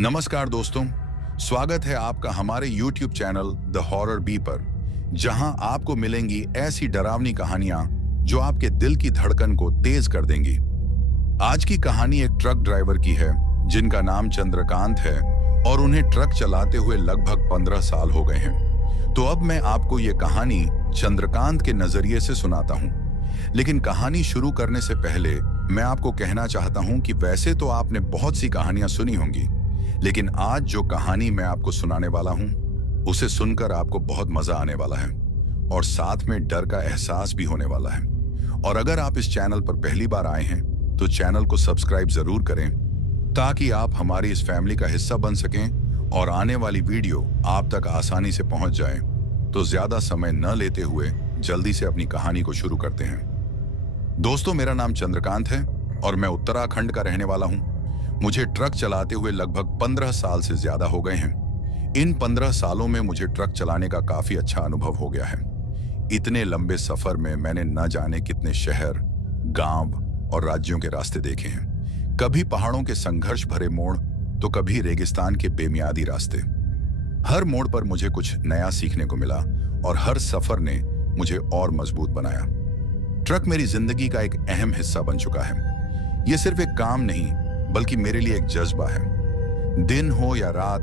नमस्कार दोस्तों, स्वागत है आपका हमारे YouTube channel the horror B पर, जहां आपको मिलेंगी ऐसी डरावनी कहानियां जो आपके दिल की धड़कन को तेज कर देंगी। आज की कहानी एक ट्रक ड्राइवर की है जिनका नाम चंद्रकांत है और उन्हें ट्रक चलाते हुए लगभग 15 साल हो गए हैं। तो अब मैं आपको ये कहानी चंद्रकांत के नजरिए से सुनाता हूँ। लेकिन कहानी शुरू करने से पहले मैं आपको कहना चाहता हूँ कि वैसे तो आपने बहुत सी कहानियां सुनी होंगी, लेकिन आज जो कहानी मैं आपको सुनाने वाला हूं उसे सुनकर आपको बहुत मजा आने वाला है और साथ में डर का एहसास भी होने वाला है। और अगर आप इस चैनल पर पहली बार आए हैं तो चैनल को सब्सक्राइब जरूर करें ताकि आप हमारी इस फैमिली का हिस्सा बन सकें और आने वाली वीडियो आप तक आसानी से पहुंच जाए। तो ज्यादा समय न लेते हुए जल्दी से अपनी कहानी को शुरू करते हैं। दोस्तों, मेरा नाम चंद्रकांत है और मैं उत्तराखंड का रहने वाला हूं। मुझे ट्रक चलाते हुए लगभग 15 साल से ज्यादा हो गए हैं। इन 15 सालों में मुझे ट्रक चलाने का काफी अच्छा अनुभव हो गया है। इतने लंबे सफर में मैंने न जाने कितने शहर, गांव और राज्यों के रास्ते देखे हैं। कभी पहाड़ों के संघर्ष भरे मोड़ तो कभी रेगिस्तान के बेमियादी रास्ते। हर मोड़ पर मुझे कुछ नया सीखने को मिला और हर सफर ने मुझे और मजबूत बनाया। ट्रक मेरी जिंदगी का एक अहम हिस्सा बन चुका है। ये सिर्फ एक काम नहीं बल्कि मेरे लिए एक जज्बा है। दिन हो या रात,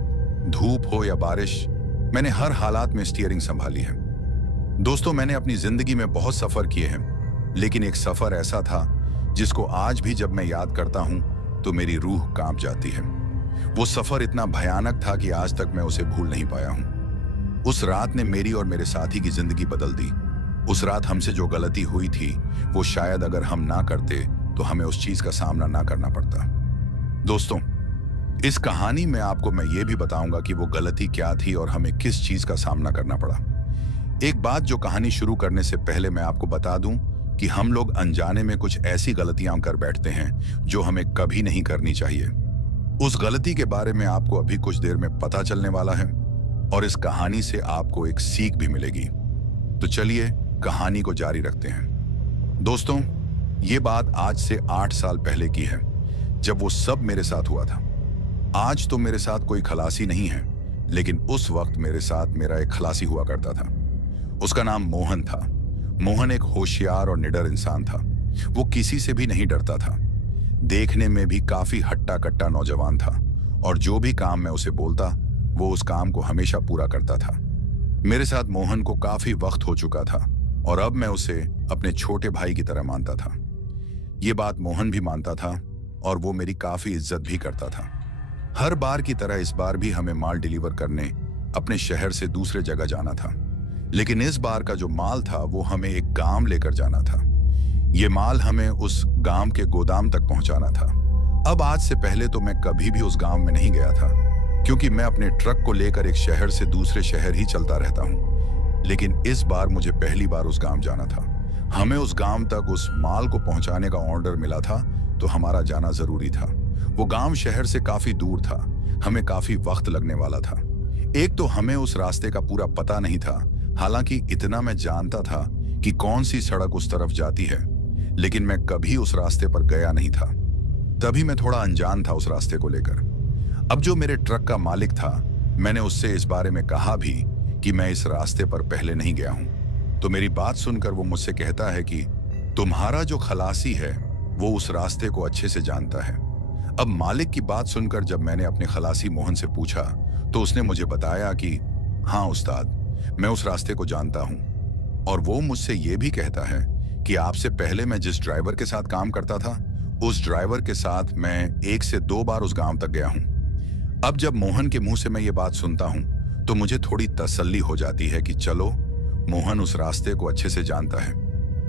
धूप हो या बारिश, मैंने हर हालात में स्टीयरिंग संभाली है। दोस्तों, मैंने अपनी जिंदगी में बहुत सफर किए हैं, लेकिन एक सफर ऐसा था जिसको आज भी जब मैं याद करता हूं तो मेरी रूह कांप जाती है। वो सफर इतना भयानक था कि आज तक मैं उसे भूल नहीं पाया हूं। उस रात ने मेरी और मेरे साथी की जिंदगी बदल दी। उस रात हमसे जो गलती हुई थी वो शायद अगर हम ना करते तो हमें उस चीज का सामना ना करना पड़ता। दोस्तों, इस कहानी में आपको मैं ये भी बताऊंगा कि वो गलती क्या थी और हमें किस चीज का सामना करना पड़ा। एक बात जो कहानी शुरू करने से पहले मैं आपको बता दूं कि हम लोग अनजाने में कुछ ऐसी गलतियां कर बैठते हैं जो हमें कभी नहीं करनी चाहिए। उस गलती के बारे में आपको अभी कुछ देर में पता चलने वाला है और इस कहानी से आपको एक सीख भी मिलेगी। तो चलिए कहानी को जारी रखते हैं। दोस्तों, ये बात आज से 8 साल पहले की है, जब वो सब मेरे साथ हुआ था। आज तो मेरे साथ कोई खलासी नहीं है, लेकिन उस वक्त मेरे साथ मेरा एक खलासी हुआ करता था। उसका नाम मोहन था। मोहन एक होशियार और निडर इंसान था। वो किसी से भी नहीं डरता था। देखने में भी काफी हट्टा कट्टा नौजवान था और जो भी काम मैं उसे बोलता वो उस काम को हमेशा पूरा करता था। मेरे साथ मोहन को काफी वक्त हो चुका था और अब मैं उसे अपने छोटे भाई की तरह मानता था। ये बात मोहन भी मानता था और वो मेरी काफी इज्जत भी करता था। हर बार की तरह इस बार भी हमें माल डिलीवर करने अपने शहर से दूसरे जगह जाना था, लेकिन इस बार का जो माल था वो हमें एक गांव लेकर जाना था। ये माल हमें उस गांव के गोदाम तक पहुंचाना था। अब आज से पहले तो मैं कभी भी उस गांव में नहीं गया था, क्योंकि मैं अपने ट्रक को लेकर एक शहर से दूसरे शहर ही चलता रहता हूँ। लेकिन इस बार मुझे पहली बार उस गांव जाना था। हमें उस गांव तक उस माल को पहुंचाने का ऑर्डर मिला था, तो हमारा जाना जरूरी था। वो गांव शहर से काफी दूर था। हमें काफी वक्त लगने वाला था। एक तो हमें उस रास्ते का पूरा पता नहीं था। हालांकि इतना मैं जानता था कि कौन सी सड़क उस तरफ जाती है, लेकिन मैं कभी उस रास्ते पर गया नहीं था। तभी मैं थोड़ा अनजान था उस रास्ते को लेकर। अब जो मेरे ट्रक का मालिक था, मैंने उससे इस बारे में कहा भी कि मैं इस रास्ते पर पहले नहीं गया हूं। तो मेरी बात सुनकर वो मुझसे कहता है कि तुम्हारा जो खलासी है वो उस रास्ते को अच्छे से जानता है। अब मालिक की बात सुनकर जब मैंने अपने खलासी मोहन से पूछा तो उसने मुझे बताया कि हाँ उस्ताद, मैं उस रास्ते को जानता हूँ। और वो मुझसे ये भी कहता है कि आपसे पहले मैं जिस ड्राइवर के साथ काम करता था उस ड्राइवर के साथ मैं 1 से 2 बार उस गांव तक गया हूँ। अब जब मोहन के मुंह से मैं ये बात सुनता हूँ तो मुझे थोड़ी तसल्ली हो जाती है कि चलो, मोहन उस रास्ते को अच्छे से जानता है।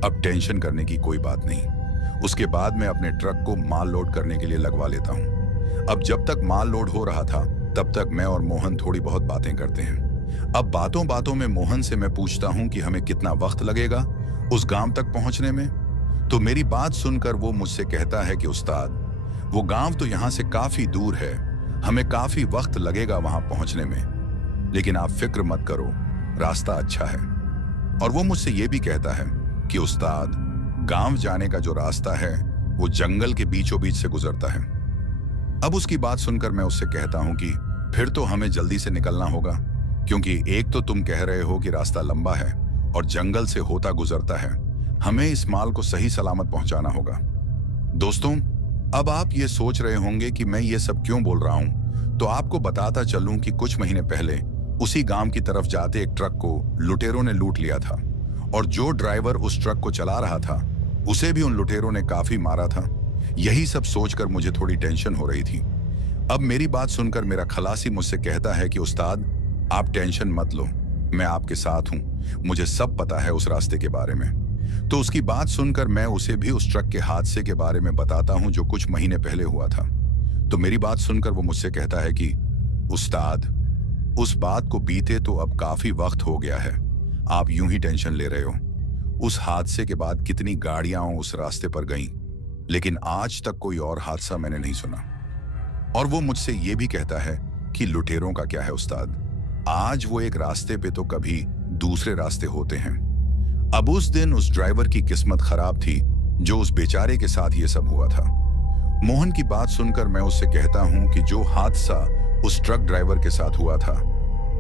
अब टेंशन करने की कोई बात नहीं। उसके बाद मैं अपने ट्रक को माल लोड करने के लिए लगवा लेता हूँ। अब जब तक माल लोड हो रहा था तब तक मैं और मोहन थोड़ी बहुत बातें करते हैं। अब बातों बातों में मोहन से मैं पूछता हूँ कि हमें कितना वक्त लगेगा उस गांव तक पहुंचने में। तो मेरी बात सुनकर वो मुझसे कहता है कि उस्ताद, वो गांव तो यहाँ से काफी दूर है, हमें काफी वक्त लगेगा वहां पहुंचने में, लेकिन आप फिक्र मत करो, रास्ता अच्छा है। और वो मुझसे ये भी कहता है कि उस्ताद, गांव जाने का जो रास्ता है वो जंगल के बीचों बीच से गुजरता है। अब उसकी बात सुनकर मैं उससे कहता हूं कि फिर तो हमें जल्दी से निकलना होगा, क्योंकि एक तो तुम कह रहे हो कि रास्ता लंबा है और जंगल से होता गुजरता है। हमें इस माल को सही सलामत पहुंचाना होगा। दोस्तों, अब आप ये सोच रहे होंगे कि मैं ये सब क्यों बोल रहा हूं, तो आपको बताता चलूं कि कुछ महीने पहले उसी गांव की तरफ जाते एक ट्रक को लुटेरों ने लूट लिया था, और जो ड्राइवर उस ट्रक को चला रहा था उसे भी उन लुटेरों ने काफी मारा था। यही सब सोचकर मुझे थोड़ी टेंशन हो रही थी। अब मेरी बात सुनकर मेरा खलासी मुझसे कहता है कि उस्ताद, आप टेंशन मत लो, मैं आपके साथ हूं, मुझे सब पता है उस रास्ते के बारे में। तो उसकी बात सुनकर मैं उसे भी उस ट्रक के हादसे के बारे में बताता हूं जो कुछ महीने पहले हुआ था। तो मेरी बात सुनकर वो मुझसे कहता है कि उस्ताद, उस बात को बीते तो अब काफी वक्त हो गया है, आप यूं ही टेंशन ले रहे हो। उस हादसे के बाद कितनी गाड़ियां उस रास्ते पर गईं, लेकिन आज तक कोई और हादसा मैंने नहीं सुना। और वो मुझसे ये भी कहता है कि लुटेरों का क्या है उस्ताद, आज वो एक रास्ते पे तो कभी दूसरे रास्ते होते हैं। अब उस दिन उस ड्राइवर की किस्मत खराब थी जो उस बेचारे के साथ ये सब हुआ था। मोहन की बात सुनकर मैं उससे कहता हूं कि जो हादसा उस ट्रक ड्राइवर के साथ हुआ था,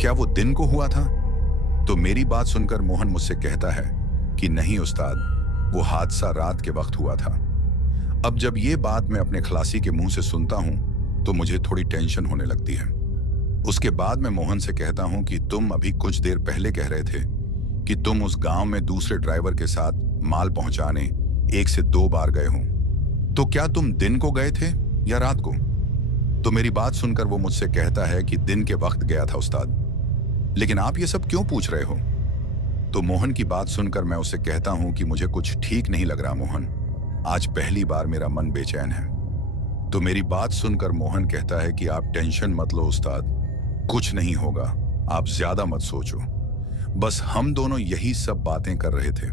क्या वो दिन को हुआ था? तो मेरी बात सुनकर मोहन मुझसे कहता है कि नहीं उस्ताद, वो हादसा रात के वक्त हुआ था। अब जब ये बात मैं अपने खलासी के मुंह से सुनता हूं तो मुझे थोड़ी टेंशन होने लगती है। उसके बाद मैं मोहन से कहता हूं कि तुम अभी कुछ देर पहले कह रहे थे कि तुम उस गांव में दूसरे ड्राइवर के साथ माल पहुंचाने 1 से 2 बार गए हो, तो क्या तुम दिन को गए थे या रात को? तो मेरी बात सुनकर वो मुझसे कहता है कि दिन के वक्त गया था उस्ताद। लेकिन आप ये सब क्यों पूछ रहे हो? तो मोहन की बात सुनकर मैं उससे कहता हूं कि मुझे कुछ ठीक नहीं लग रहा मोहन, आज पहली बार मेरा मन बेचैन है। तो मेरी बात सुनकर मोहन कहता है कि आप टेंशन मत लो उस्ताद, कुछ नहीं होगा, आप ज्यादा मत सोचो, बस हम दोनों यही सब बातें कर रहे थे।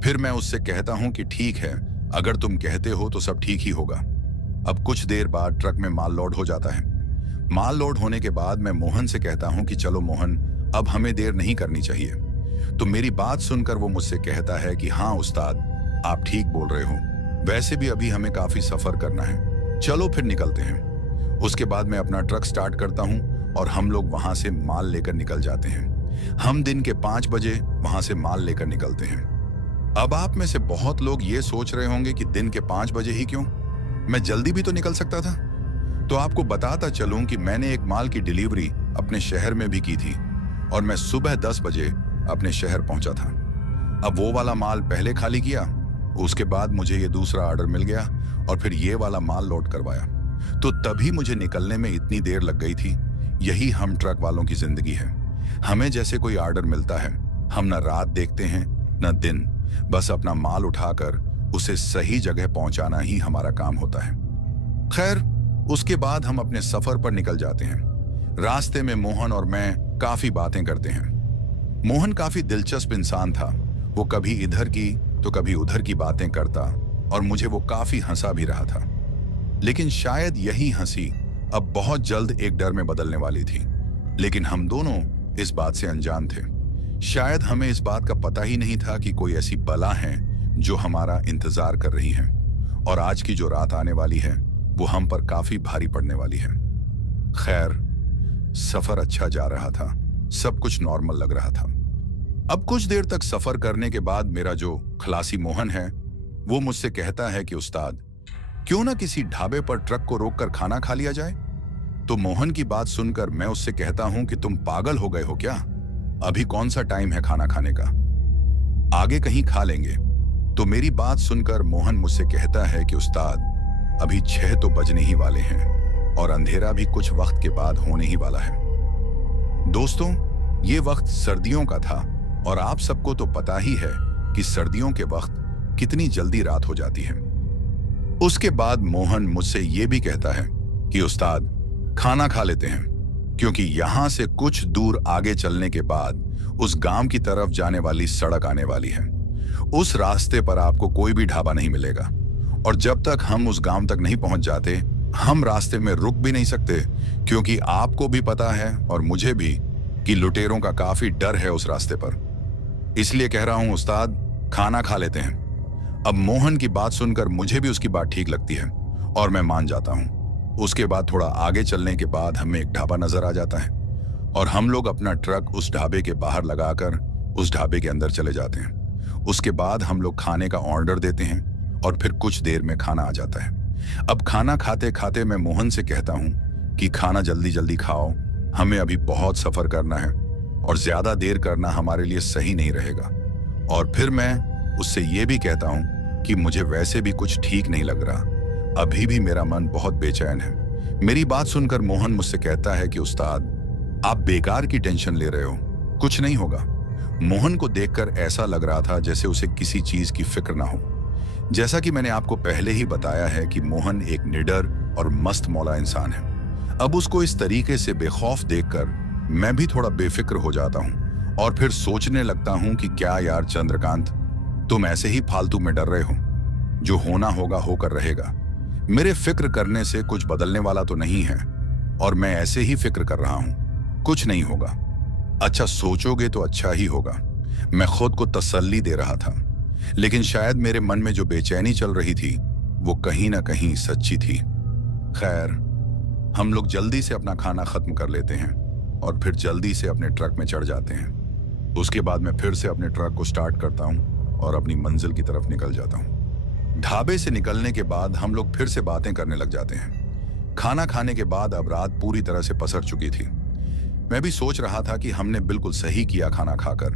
फिर मैं उससे कहता हूं कि ठीक है, अगर तुम कहते हो तो सब ठीक ही होगा। अब कुछ देर बाद ट्रक में माल लोड हो जाता है। माल लोड होने के बाद मैं मोहन से कहता हूं कि चलो मोहन, अब हमें देर नहीं करनी चाहिए। तो मेरी बात सुनकर वो मुझसे कहता है कि हाँ उस्ताद, आप ठीक बोल रहे हो, वैसे भी अभी हमें काफी सफर करना है, चलो फिर निकलते हैं। उसके बाद मैं अपना ट्रक स्टार्ट करता हूं और हम लोग वहां से माल लेकर निकल जाते हैं। हम दिन के 5 बजे वहां से माल लेकर निकलते हैं। अब आप में से बहुत लोग ये सोच रहे होंगे कि दिन के 5 बजे ही क्यों, मैं जल्दी भी तो निकल सकता था। तो आपको बताता चलूं कि मैंने एक माल की डिलीवरी अपने शहर में भी की थी और मैं सुबह 10 बजे अपने शहर पहुंचा था। अब वो वाला माल पहले खाली किया, उसके बाद मुझे ये दूसरा ऑर्डर मिल गया और फिर ये वाला माल लोड करवाया, तो तभी मुझे निकलने में इतनी देर लग गई थी। यही हम ट्रक वालों की जिंदगी है। हमें जैसे कोई ऑर्डर मिलता है, हम न रात देखते हैं न दिन, बस अपना माल उठाकर उसे सही जगह पहुंचाना ही हमारा काम होता है। खैर, उसके बाद हम अपने सफर पर निकल जाते हैं। रास्ते में मोहन और मैं काफी बातें करते हैं। मोहन काफी दिलचस्प इंसान था, वो कभी इधर की तो कभी उधर की बातें करता और मुझे वो काफी हंसा भी रहा था। लेकिन शायद यही हंसी अब बहुत जल्द एक डर में बदलने वाली थी, लेकिन हम दोनों इस बात से अनजान थे। शायद हमें इस बात का पता ही नहीं था कि कोई ऐसी बला है जो हमारा इंतजार कर रही है और आज की जो रात आने वाली है वो हम पर काफी भारी पड़ने वाली है। खैर, सफर अच्छा जा रहा था, सब कुछ नॉर्मल लग रहा था। अब कुछ देर तक सफर करने के बाद मेरा जो खलासी मोहन है वो मुझसे कहता है कि उस्ताद, क्यों ना किसी ढाबे पर ट्रक को रोककर खाना खा लिया जाए। तो मोहन की बात सुनकर मैं उससे कहता हूं कि तुम पागल हो गए हो क्या, अभी कौन सा टाइम है खाना खाने का, आगे कहीं खा लेंगे। तो मेरी बात सुनकर मोहन मुझसे कहता है कि उस्ताद, अभी 6 तो बजने ही वाले हैं और अंधेरा भी कुछ वक्त के बाद होने ही वाला है। दोस्तों, ये वक्त सर्दियों का था और आप सबको तो पता ही है कि सर्दियों के वक्त कितनी जल्दी रात हो जाती है। उसके बाद मोहन मुझसे ये भी कहता है कि उस्ताद, खाना खा लेते हैं, क्योंकि यहां से कुछ दूर आगे चलने के बाद उस गांव की तरफ जाने वाली सड़क आने वाली है। उस रास्ते पर आपको कोई भी ढाबा नहीं मिलेगा और जब तक हम उस गांव तक नहीं पहुंच जाते, हम रास्ते में रुक भी नहीं सकते, क्योंकि आपको भी पता है और मुझे भी कि लुटेरों का काफी डर है उस रास्ते पर। इसलिए कह रहा हूं उस्ताद, खाना खा लेते हैं। अब मोहन की बात सुनकर मुझे भी उसकी बात ठीक लगती है और मैं मान जाता हूं। उसके बाद थोड़ा आगे चलने के बाद हमें एक ढाबा नजर आ जाता है और हम लोग अपना ट्रक उस ढाबे के बाहर लगाकर उस ढाबे के अंदर चले जाते हैं। उसके बाद हम लोग खाने का ऑर्डर देते हैं और फिर कुछ देर में खाना आ जाता है। अब खाना खाते खाते मैं मोहन से कहता हूँ कि खाना जल्दी जल्दी खाओ, हमें अभी बहुत सफर करना है और ज्यादा देर करना हमारे लिए सही नहीं रहेगा। और फिर मैं उससे ये भी कहता हूँ कि मुझे वैसे भी कुछ ठीक नहीं लग रहा, अभी भी मेरा मन बहुत बेचैन है। मेरी बात सुनकर मोहन मुझसे कहता है कि उस्ताद, आप बेकार की टेंशन ले रहे हो, कुछ नहीं होगा। मोहन को देखकर ऐसा लग रहा था जैसे उसे किसी चीज की फिक्र ना हो। जैसा कि मैंने आपको पहले ही बताया है कि मोहन एक निडर और मस्त मौला इंसान है। अब उसको इस तरीके से बेखौफ देखकर मैं भी थोड़ा बेफिक्र हो जाता हूँ और फिर सोचने लगता हूँ कि क्या यार चंद्रकांत, तुम ऐसे ही फालतू में डर रहे हो, जो होना होगा होकर रहेगा। मेरे फिक्र करने से कुछ बदलने वाला तो नहीं है और मैं ऐसे ही फिक्र कर रहा हूं, कुछ नहीं होगा। अच्छा सोचोगे तो अच्छा ही होगा, मैं खुद को तसल्ली दे रहा था। लेकिन शायद मेरे मन में जो बेचैनी चल रही थी वो कहीं ना कहीं सच्ची थी। खैर, हम लोग जल्दी से अपना खाना खत्म कर लेते हैं और फिर जल्दी से अपने ट्रक में चढ़ जाते हैं। उसके बाद मैं फिर से अपने ट्रक को स्टार्ट करता हूं और अपनी मंजिल की तरफ निकल जाता हूं। ढाबे से निकलने के बाद हम लोग फिर से बातें करने लग जाते हैं। खाना खाने के बाद अब रात पूरी तरह से पसर चुकी थी। मैं भी सोच रहा था कि हमने बिल्कुल सही किया खाना खाकर,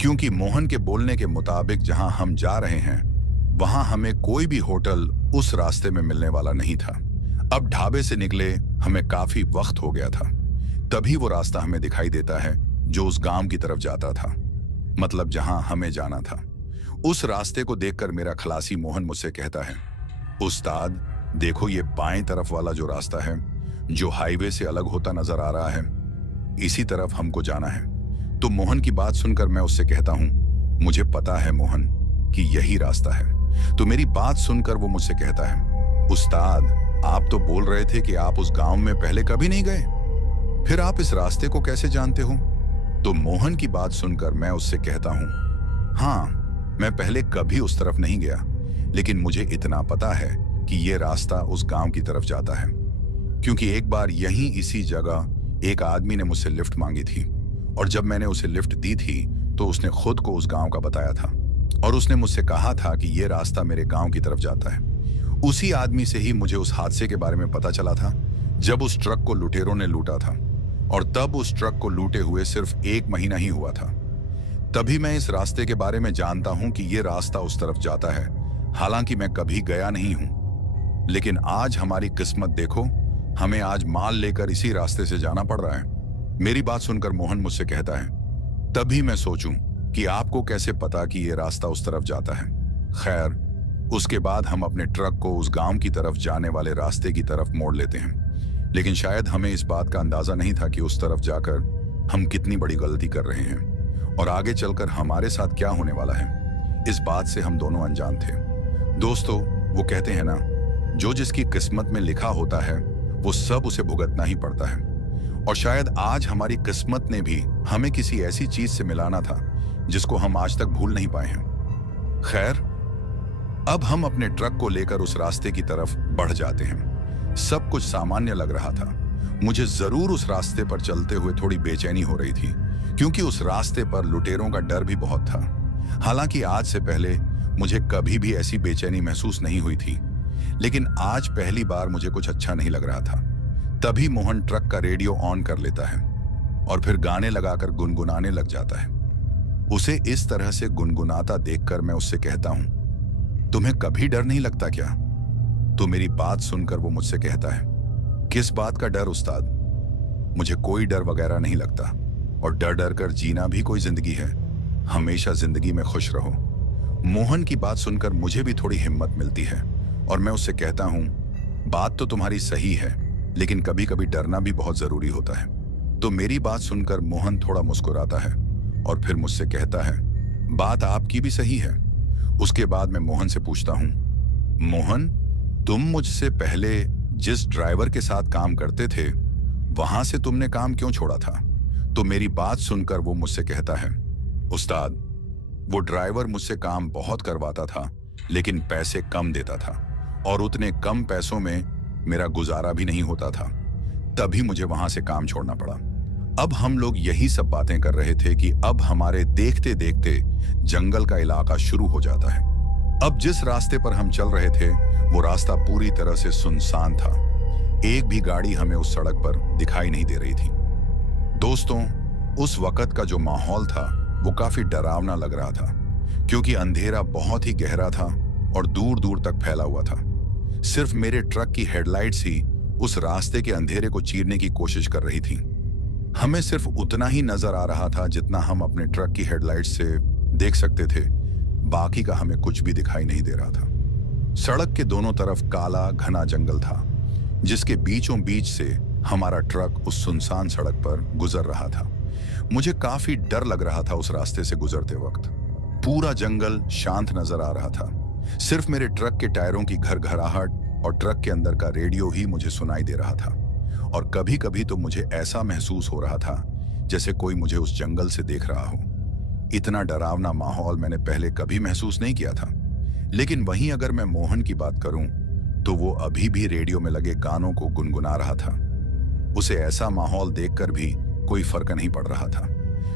क्योंकि मोहन के बोलने के मुताबिक जहां हम जा रहे हैं वहां हमें कोई भी होटल उस रास्ते में मिलने वाला नहीं था। अब ढाबे से निकले हमें काफी वक्त हो गया था। तभी वो रास्ता हमें दिखाई देता है जो उस गांव की तरफ जाता था, मतलब जहां हमें जाना था। उस रास्ते को देखकर मेरा खलासी मोहन मुझसे कहता है, उस्ताद देखो ये बाएं तरफ वाला जो रास्ता है जो हाईवे से अलग होता नजर आ रहा है, इसी तरफ हमको जाना है। तो मोहन की बात सुनकर मैं उससे कहता हूं, मुझे पता है मोहन कि यही रास्ता है। तो मेरी बात सुनकर वो मुझसे कहता है, उस्ताद आप तो बोल रहे थे कि आप उस गांव में पहले कभी नहीं गए, फिर आप इस रास्ते को कैसे जानते हो? तो मोहन की बात सुनकर मैं उससे कहता हूं, हाँ मैं पहले कभी उस तरफ नहीं गया, लेकिन मुझे इतना पता है कि ये रास्ता उस गांव की तरफ जाता है, क्योंकि एक बार यहीं इसी जगह एक आदमी ने मुझसे लिफ्ट मांगी थी और जब मैंने उसे लिफ्ट दी थी तो उसने खुद को उस गांव का बताया था और उसने मुझसे कहा था कि ये रास्ता मेरे गांव की तरफ जाता है। उसी आदमी से ही मुझे उस हादसे के बारे में पता चला था जब उस ट्रक को लुटेरों ने लूटा था, और तब उस ट्रक को लूटे हुए सिर्फ 1 महीना ही हुआ था। तभी मैं इस रास्ते के बारे में जानता हूं कि ये रास्ता उस तरफ जाता है, हालांकि मैं कभी गया नहीं हूं। लेकिन आज हमारी किस्मत देखो, हमें आज माल लेकर इसी रास्ते से जाना पड़ रहा है। मेरी बात सुनकर मोहन मुझसे कहता है, तभी मैं सोचूं कि आपको कैसे पता कि ये रास्ता उस तरफ जाता है। खैर, उसके बाद हम अपने ट्रक को उस गांव की तरफ जाने वाले रास्ते की तरफ मोड़ लेते हैं। लेकिन शायद हमें इस बात का अंदाजा नहीं था कि उस तरफ जाकर हम कितनी बड़ी गलती कर रहे हैं और आगे चलकर हमारे साथ क्या होने वाला है, इस बात से हम दोनों अनजान थे। दोस्तों, वो कहते हैं ना, जो जिसकी किस्मत में लिखा होता है वो सब उसे भुगतना ही पड़ता है, और शायद आज हमारी किस्मत ने भी हमें किसी ऐसी चीज से मिलाना था जिसको हम आज तक भूल नहीं पाए हैं। खैर, अब हम अपने ट्रक को लेकर उस रास्ते की तरफ बढ़ जाते हैं। सब कुछ सामान्य लग रहा था। मुझे जरूर उस रास्ते पर चलते हुए थोड़ी बेचैनी हो रही थी, क्योंकि उस रास्ते पर लुटेरों का डर भी बहुत था। हालांकि आज से पहले मुझे कभी भी ऐसी बेचैनी महसूस नहीं हुई थी, लेकिन आज पहली बार मुझे कुछ अच्छा नहीं लग रहा था। तभी मोहन ट्रक का रेडियो ऑन कर लेता है और फिर गाने लगाकर गुनगुनाने लग जाता है। उसे इस तरह से गुनगुनाता देखकर मैं उससे कहता हूं, तुम्हें कभी डर नहीं लगता क्या? तो मेरी बात सुनकर वो मुझसे कहता है, किस बात का डर उस्ताद? मुझे कोई डर वगैरह नहीं लगता, और डर डर कर जीना भी कोई जिंदगी है? हमेशा जिंदगी में खुश रहो। मोहन की बात सुनकर मुझे भी थोड़ी हिम्मत मिलती है और मैं उससे कहता हूं, बात तो तुम्हारी सही है, लेकिन कभी कभी डरना भी बहुत जरूरी होता है। तो मेरी बात सुनकर मोहन थोड़ा मुस्कुराता है और फिर मुझसे कहता है, बात आपकी भी सही है। उसके बाद मैं मोहन से पूछता हूं, मोहन, तुम मुझसे पहले जिस ड्राइवर के साथ काम करते थे वहां से तुमने काम क्यों छोड़ा था? तो मेरी बात सुनकर वो मुझसे कहता है, उस्ताद, वो ड्राइवर मुझसे काम बहुत करवाता था लेकिन पैसे कम देता था, और उतने कम पैसों में मेरा गुजारा भी नहीं होता था। तभी मुझे वहां से काम छोड़ना पड़ा। अब हम लोग यही सब बातें कर रहे थे कि अब हमारे देखते देखते जंगल का इलाका शुरू हो जाता है। अब जिस रास्ते पर हम चल रहे थे वो रास्ता पूरी तरह से सुनसान था। एक भी गाड़ी हमें उस सड़क पर दिखाई नहीं दे रही थी। दोस्तों, उस वक्त का जो माहौल था वो काफी डरावना लग रहा था, क्योंकि अंधेरा बहुत ही गहरा था और दूर दूर तक फैला हुआ था। सिर्फ मेरे ट्रक की हेडलाइट्स ही उस रास्ते के अंधेरे को चीरने की कोशिश कर रही थी। हमें सिर्फ उतना ही नजर आ रहा था जितना हम अपने ट्रक की हेडलाइट से देख सकते थे। बाकी का हमें कुछ भी दिखाई नहीं दे रहा था। सड़क के दोनों तरफ काला घना जंगल था, जिसके बीचों बीच से हमारा ट्रक उस सुनसान सड़क पर गुजर रहा था। मुझे काफी डर लग रहा था उस रास्ते से गुजरते वक्त। पूरा जंगल शांत नजर आ रहा था। सिर्फ मेरे ट्रक के टायरों की घरघराहट और ट्रक के अंदर का रेडियो ही मुझे सुनाई दे रहा था। और कभी कभी तो मुझे ऐसा महसूस हो रहा था जैसे कोई मुझे उस जंगल से देख रहा हो। इतना डरावना माहौल मैंने पहले कभी महसूस नहीं किया था। लेकिन वहीं अगर मैं मोहन की बात करूं तो वो अभी भी रेडियो में लगे गानों को गुनगुना रहा था। उसे ऐसा माहौल देखकर भी कोई फर्क नहीं पड़ रहा था।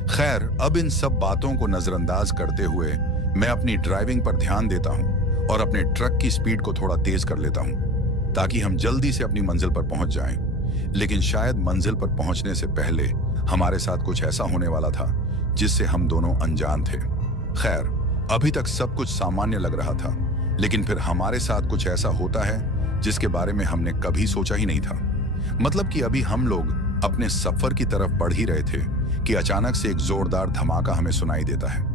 खैर, अब इन सब बातों को नजरअंदाज करते हुए मैं अपनी ड्राइविंग पर ध्यान देता हूं और अपने ट्रक की स्पीड को थोड़ा तेज कर लेता हूं ताकि हम जल्दी से अपनी मंजिल पर पहुंच जाएं। लेकिन शायद मंजिल पर पहुंचने से पहले हमारे साथ कुछ ऐसा होने वाला था जिससे हम दोनों अनजान थे। खैर, अभी तक सब कुछ सामान्य लग रहा था, लेकिन फिर हमारे साथ कुछ ऐसा होता है जिसके बारे में हमने कभी सोचा ही नहीं था। मतलब कि अभी हम लोग अपने सफर की तरफ बढ़ ही रहे थे कि अचानक से एक जोरदार धमाका हमें सुनाई देता है।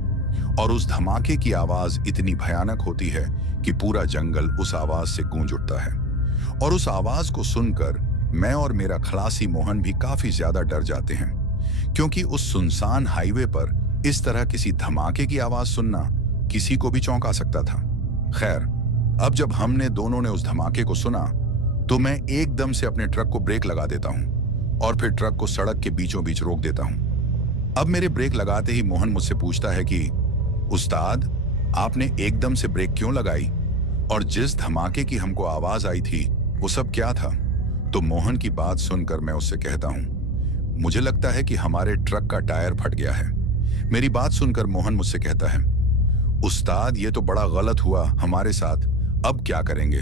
और उस धमाके की आवाज इतनी भयानक होती है कि पूरा जंगल उस आवाज से गूंज उठता है। और उस आवाज को सुनकर मैं और मेरा खलासी मोहन भी काफी ज्यादा डर जाते हैं, क्योंकि उस सुनसान हाईवे पर इस तरह किसी धमाके की आवाज सुनना किसी को भी चौंका सकता था। खैर, अब जब हमने दोनों ने उस धमाके को सुना तो मैं एकदम से अपने ट्रक को ब्रेक लगा देता हूं और फिर ट्रक को सड़क के बीचों बीच रोक देता हूं। अब मेरे ब्रेक लगाते ही मोहन मुझसे पूछता है कि उस्ताद, आपने एकदम से ब्रेक क्यों लगाई? और जिस धमाके की हमको आवाज आई थी वो सब क्या था? तो मोहन की बात सुनकर मैं उससे कहता हूं, मुझे लगता है कि हमारे ट्रक का टायर फट गया है। मेरी बात सुनकर मोहन मुझसे कहता है, उस्ताद, ये तो बड़ा गलत हुआ हमारे साथ, अब क्या करेंगे?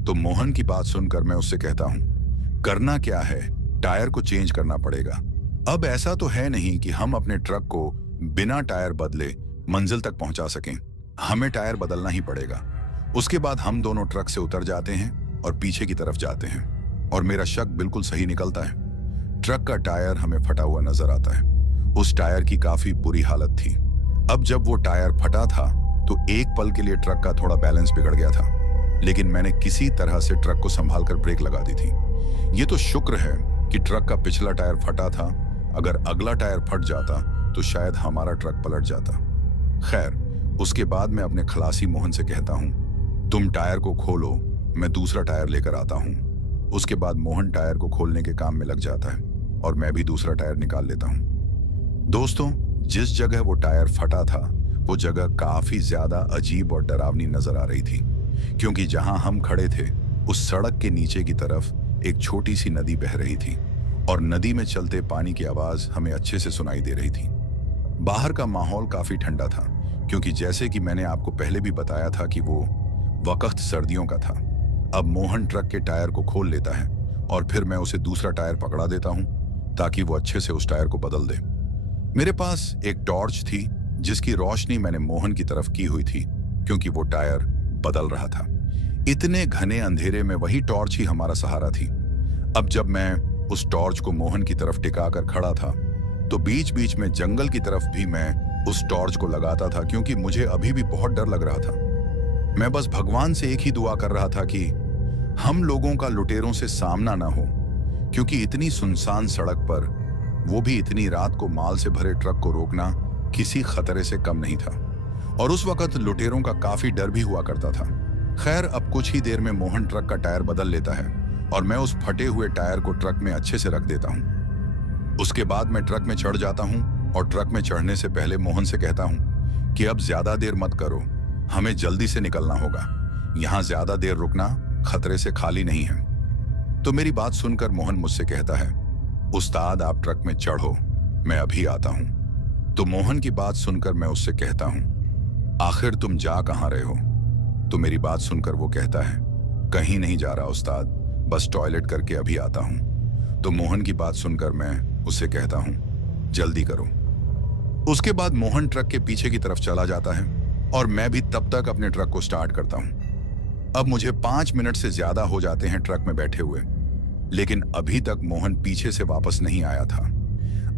तो मोहन की बात सुनकर मैं उससे कहता हूं, करना क्या है, टायर को चेंज करना पड़ेगा। अब ऐसा तो है नहीं कि हम अपने ट्रक को बिना टायर बदले मंजिल तक पहुंचा सकें। हमें टायर बदलना ही पड़ेगा। उसके बाद हम दोनों ट्रक से उतर जाते हैं और पीछे की तरफ जाते हैं। और मेरा शक बिल्कुल सही निकलता है। ट्रक का टायर हमें फटा हुआ नजर आता है। उस टायर की काफी बुरी हालत थी। अब जब वो टायर फटा था तो एक पल के लिए ट्रक का थोड़ा बैलेंस बिगड़ गया था, लेकिन मैंने किसी तरह से ट्रक को संभालकर ब्रेक लगा दी थी। ये तो शुक्र है कि ट्रक का पिछला टायर फटा था। अगर अगला टायर फट जाता तो शायद हमारा ट्रक पलट जाता। खैर, उसके बाद मैं अपने खलासी मोहन से कहता हूं, तुम टायर को खोलो, मैं दूसरा टायर लेकर आता हूं। उसके बाद मोहन टायर को खोलने के काम में लग जाता है और मैं भी दूसरा टायर निकाल लेता हूं। दोस्तों, जिस जगह वो टायर फटा था वो जगह काफी ज्यादा अजीब और डरावनी नजर आ रही थी, क्योंकि जहां हम खड़े थे उस सड़क के नीचे की तरफ एक छोटी सी नदी बह रही थी और नदी में चलते पानी की आवाज हमें अच्छे से सुनाई दे रही थी। बाहर का माहौल काफी ठंडा था, क्योंकि जैसे कि मैंने आपको पहले भी बताया था कि वो वक्त सर्दियों का था। अब मोहन ट्रक के टायर को खोल लेता है और फिर मैं उसे दूसरा टायर पकड़ा देता हूं ताकि वो अच्छे से उस टायर को बदल दे। मेरे पास एक टॉर्च थी जिसकी रोशनी मैंने मोहन की तरफ की हुई थी, क्योंकि वो टायर बदल रहा था। इतने घने अंधेरे में वही टॉर्च ही हमारा सहारा थी। अब जब मैं उस टॉर्च को मोहन की तरफ टिकाकर खड़ा था तो बीच बीच में जंगल की तरफ भी मैं उस टॉर्च को लगाता था, क्योंकि मुझे अभी भी बहुत डर लग रहा था। मैं बस भगवान से एक ही दुआ कर रहा था कि हम लोगों का लुटेरों से सामना ना हो, क्योंकि इतनी सुनसान सड़क पर, वो भी इतनी रात को माल से भरे ट्रक को रोकना किसी खतरे से कम नहीं था। और उस वक्त लुटेरों का काफी डर भी हुआ करता था। खैर, अब कुछ ही देर में मोहन ट्रक का टायर बदल लेता है और मैं उस फटे हुए टायर को ट्रक में अच्छे से रख देता हूं। उसके बाद मैं ट्रक में चढ़ जाता हूं और ट्रक में चढ़ने से पहले मोहन से कहता हूं कि अब ज्यादा देर मत करो, हमें जल्दी से निकलना होगा। यहां ज्यादा देर रुकना खतरे से खाली नहीं है। तो मेरी बात सुनकर मोहन मुझसे कहता है, उस्ताद आप ट्रक में चढ़ो, मैं अभी आता हूं। तो मोहन की बात सुनकर मैं उससे कहता हूं, आखिर तुम जा कहां रहे हो? तो मेरी बात सुनकर वो कहता है, कहीं नहीं जा रहा उस्ताद, बस टॉयलेट करके अभी आता हूं। तो मोहन की बात सुनकर मैं उससे कहता हूं, जल्दी करो। उसके बाद मोहन ट्रक के पीछे की तरफ चला जाता है और मैं भी तब तक अपने ट्रक को स्टार्ट करता हूं। अब मुझे 5 मिनट से ज्यादा हो जाते हैं ट्रक में बैठे हुए, लेकिन अभी तक मोहन पीछे से वापस नहीं आया था।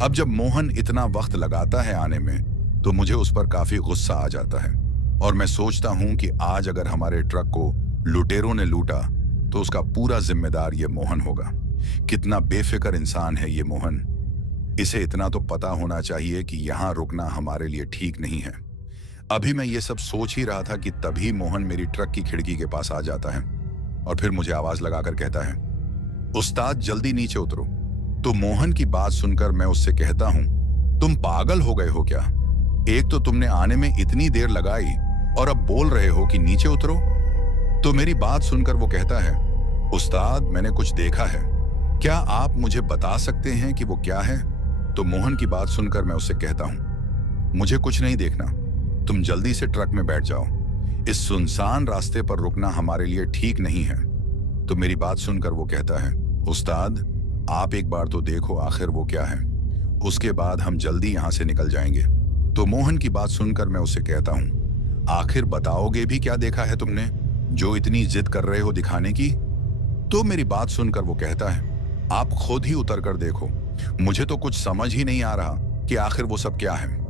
अब जब मोहन इतना वक्त लगाता है आने में, तो मुझे उस पर काफी गुस्सा आ जाता है और मैं सोचता हूं कि आज अगर हमारे ट्रक को लुटेरों ने लूटा तो उसका पूरा जिम्मेदार ये मोहन होगा। कितना बेफिक्र इंसान है ये मोहन। इसे इतना तो पता होना चाहिए कि यहां रुकना हमारे लिए ठीक नहीं है। अभी मैं ये सब सोच ही रहा था कि तभी मोहन मेरी ट्रक की खिड़की के पास आ जाता है और फिर मुझे आवाज लगाकर कहता है, उस्ताद जल्दी नीचे उतरो। तो मोहन की बात सुनकर मैं उससे कहता हूं, तुम पागल हो गए हो क्या? एक तो तुमने आने में इतनी देर लगाई और अब बोल रहे हो कि नीचे उतरो। तो मेरी बात सुनकर वो कहता है, उस्ताद मैंने कुछ देखा है, क्या आप मुझे बता सकते हैं कि वो क्या है? तो मोहन की बात सुनकर मैं उससे कहता हूं, मुझे कुछ नहीं देखना, तुम जल्दी से ट्रक में बैठ जाओ। इस सुनसान रास्ते पर रुकना हमारे लिए ठीक नहीं है। तो मेरी बात सुनकर वो कहता है, उस्ताद आप एक बार तो देखो आखिर वो क्या है, उसके बाद हम जल्दी यहां से निकल जाएंगे। तो मोहन की बात सुनकर मैं उससे कहता हूं, आखिर बताओगे भी क्या देखा है तुमने जो इतनी जिद कर रहे हो दिखाने की? तो मेरी बात सुनकर वो कहता है, आप खुद ही उतर कर देखो, मुझे तो कुछ समझ ही नहीं आ रहा कि आखिर वो सब क्या है।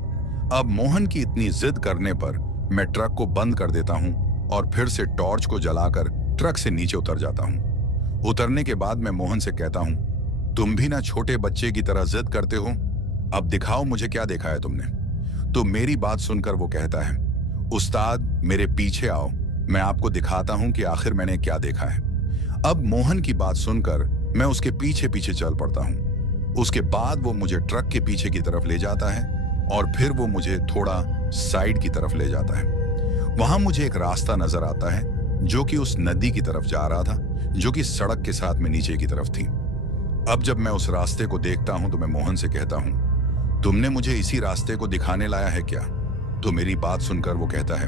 अब मोहन की इतनी जिद करने पर मैं ट्रक को बंद कर देता हूं और फिर से टॉर्च को जलाकर ट्रक से नीचे उतर जाता हूं। उतरने के बाद मैं मोहन से कहता हूं, तुम भी ना छोटे बच्चे की तरह जिद करते हो, अब दिखाओ मुझे क्या देखा है तुमने। तो मेरी बात सुनकर वो कहता है, उस्ताद मेरे पीछे आओ, मैं आपको दिखाता हूं कि आखिर मैंने क्या देखा है। अब मोहन की बात सुनकर मैं उसके पीछे पीछे चल पड़ता हूं। उसके बाद वो मुझे ट्रक के पीछे की तरफ ले जाता है और फिर वो मुझे थोड़ा साइड की तरफ ले जाता है। वहां मुझे एक रास्ता नजर आता है जो कि उस नदी की तरफ जा रहा था, जो कि सड़क के साथ में नीचे की तरफ थी। अब जब मैं उस रास्ते को देखता हूं तो मैं मोहन से कहता हूं, तुमने मुझे इसी रास्ते को दिखाने लाया है क्या? तो मेरी बात सुनकर वो कहता है,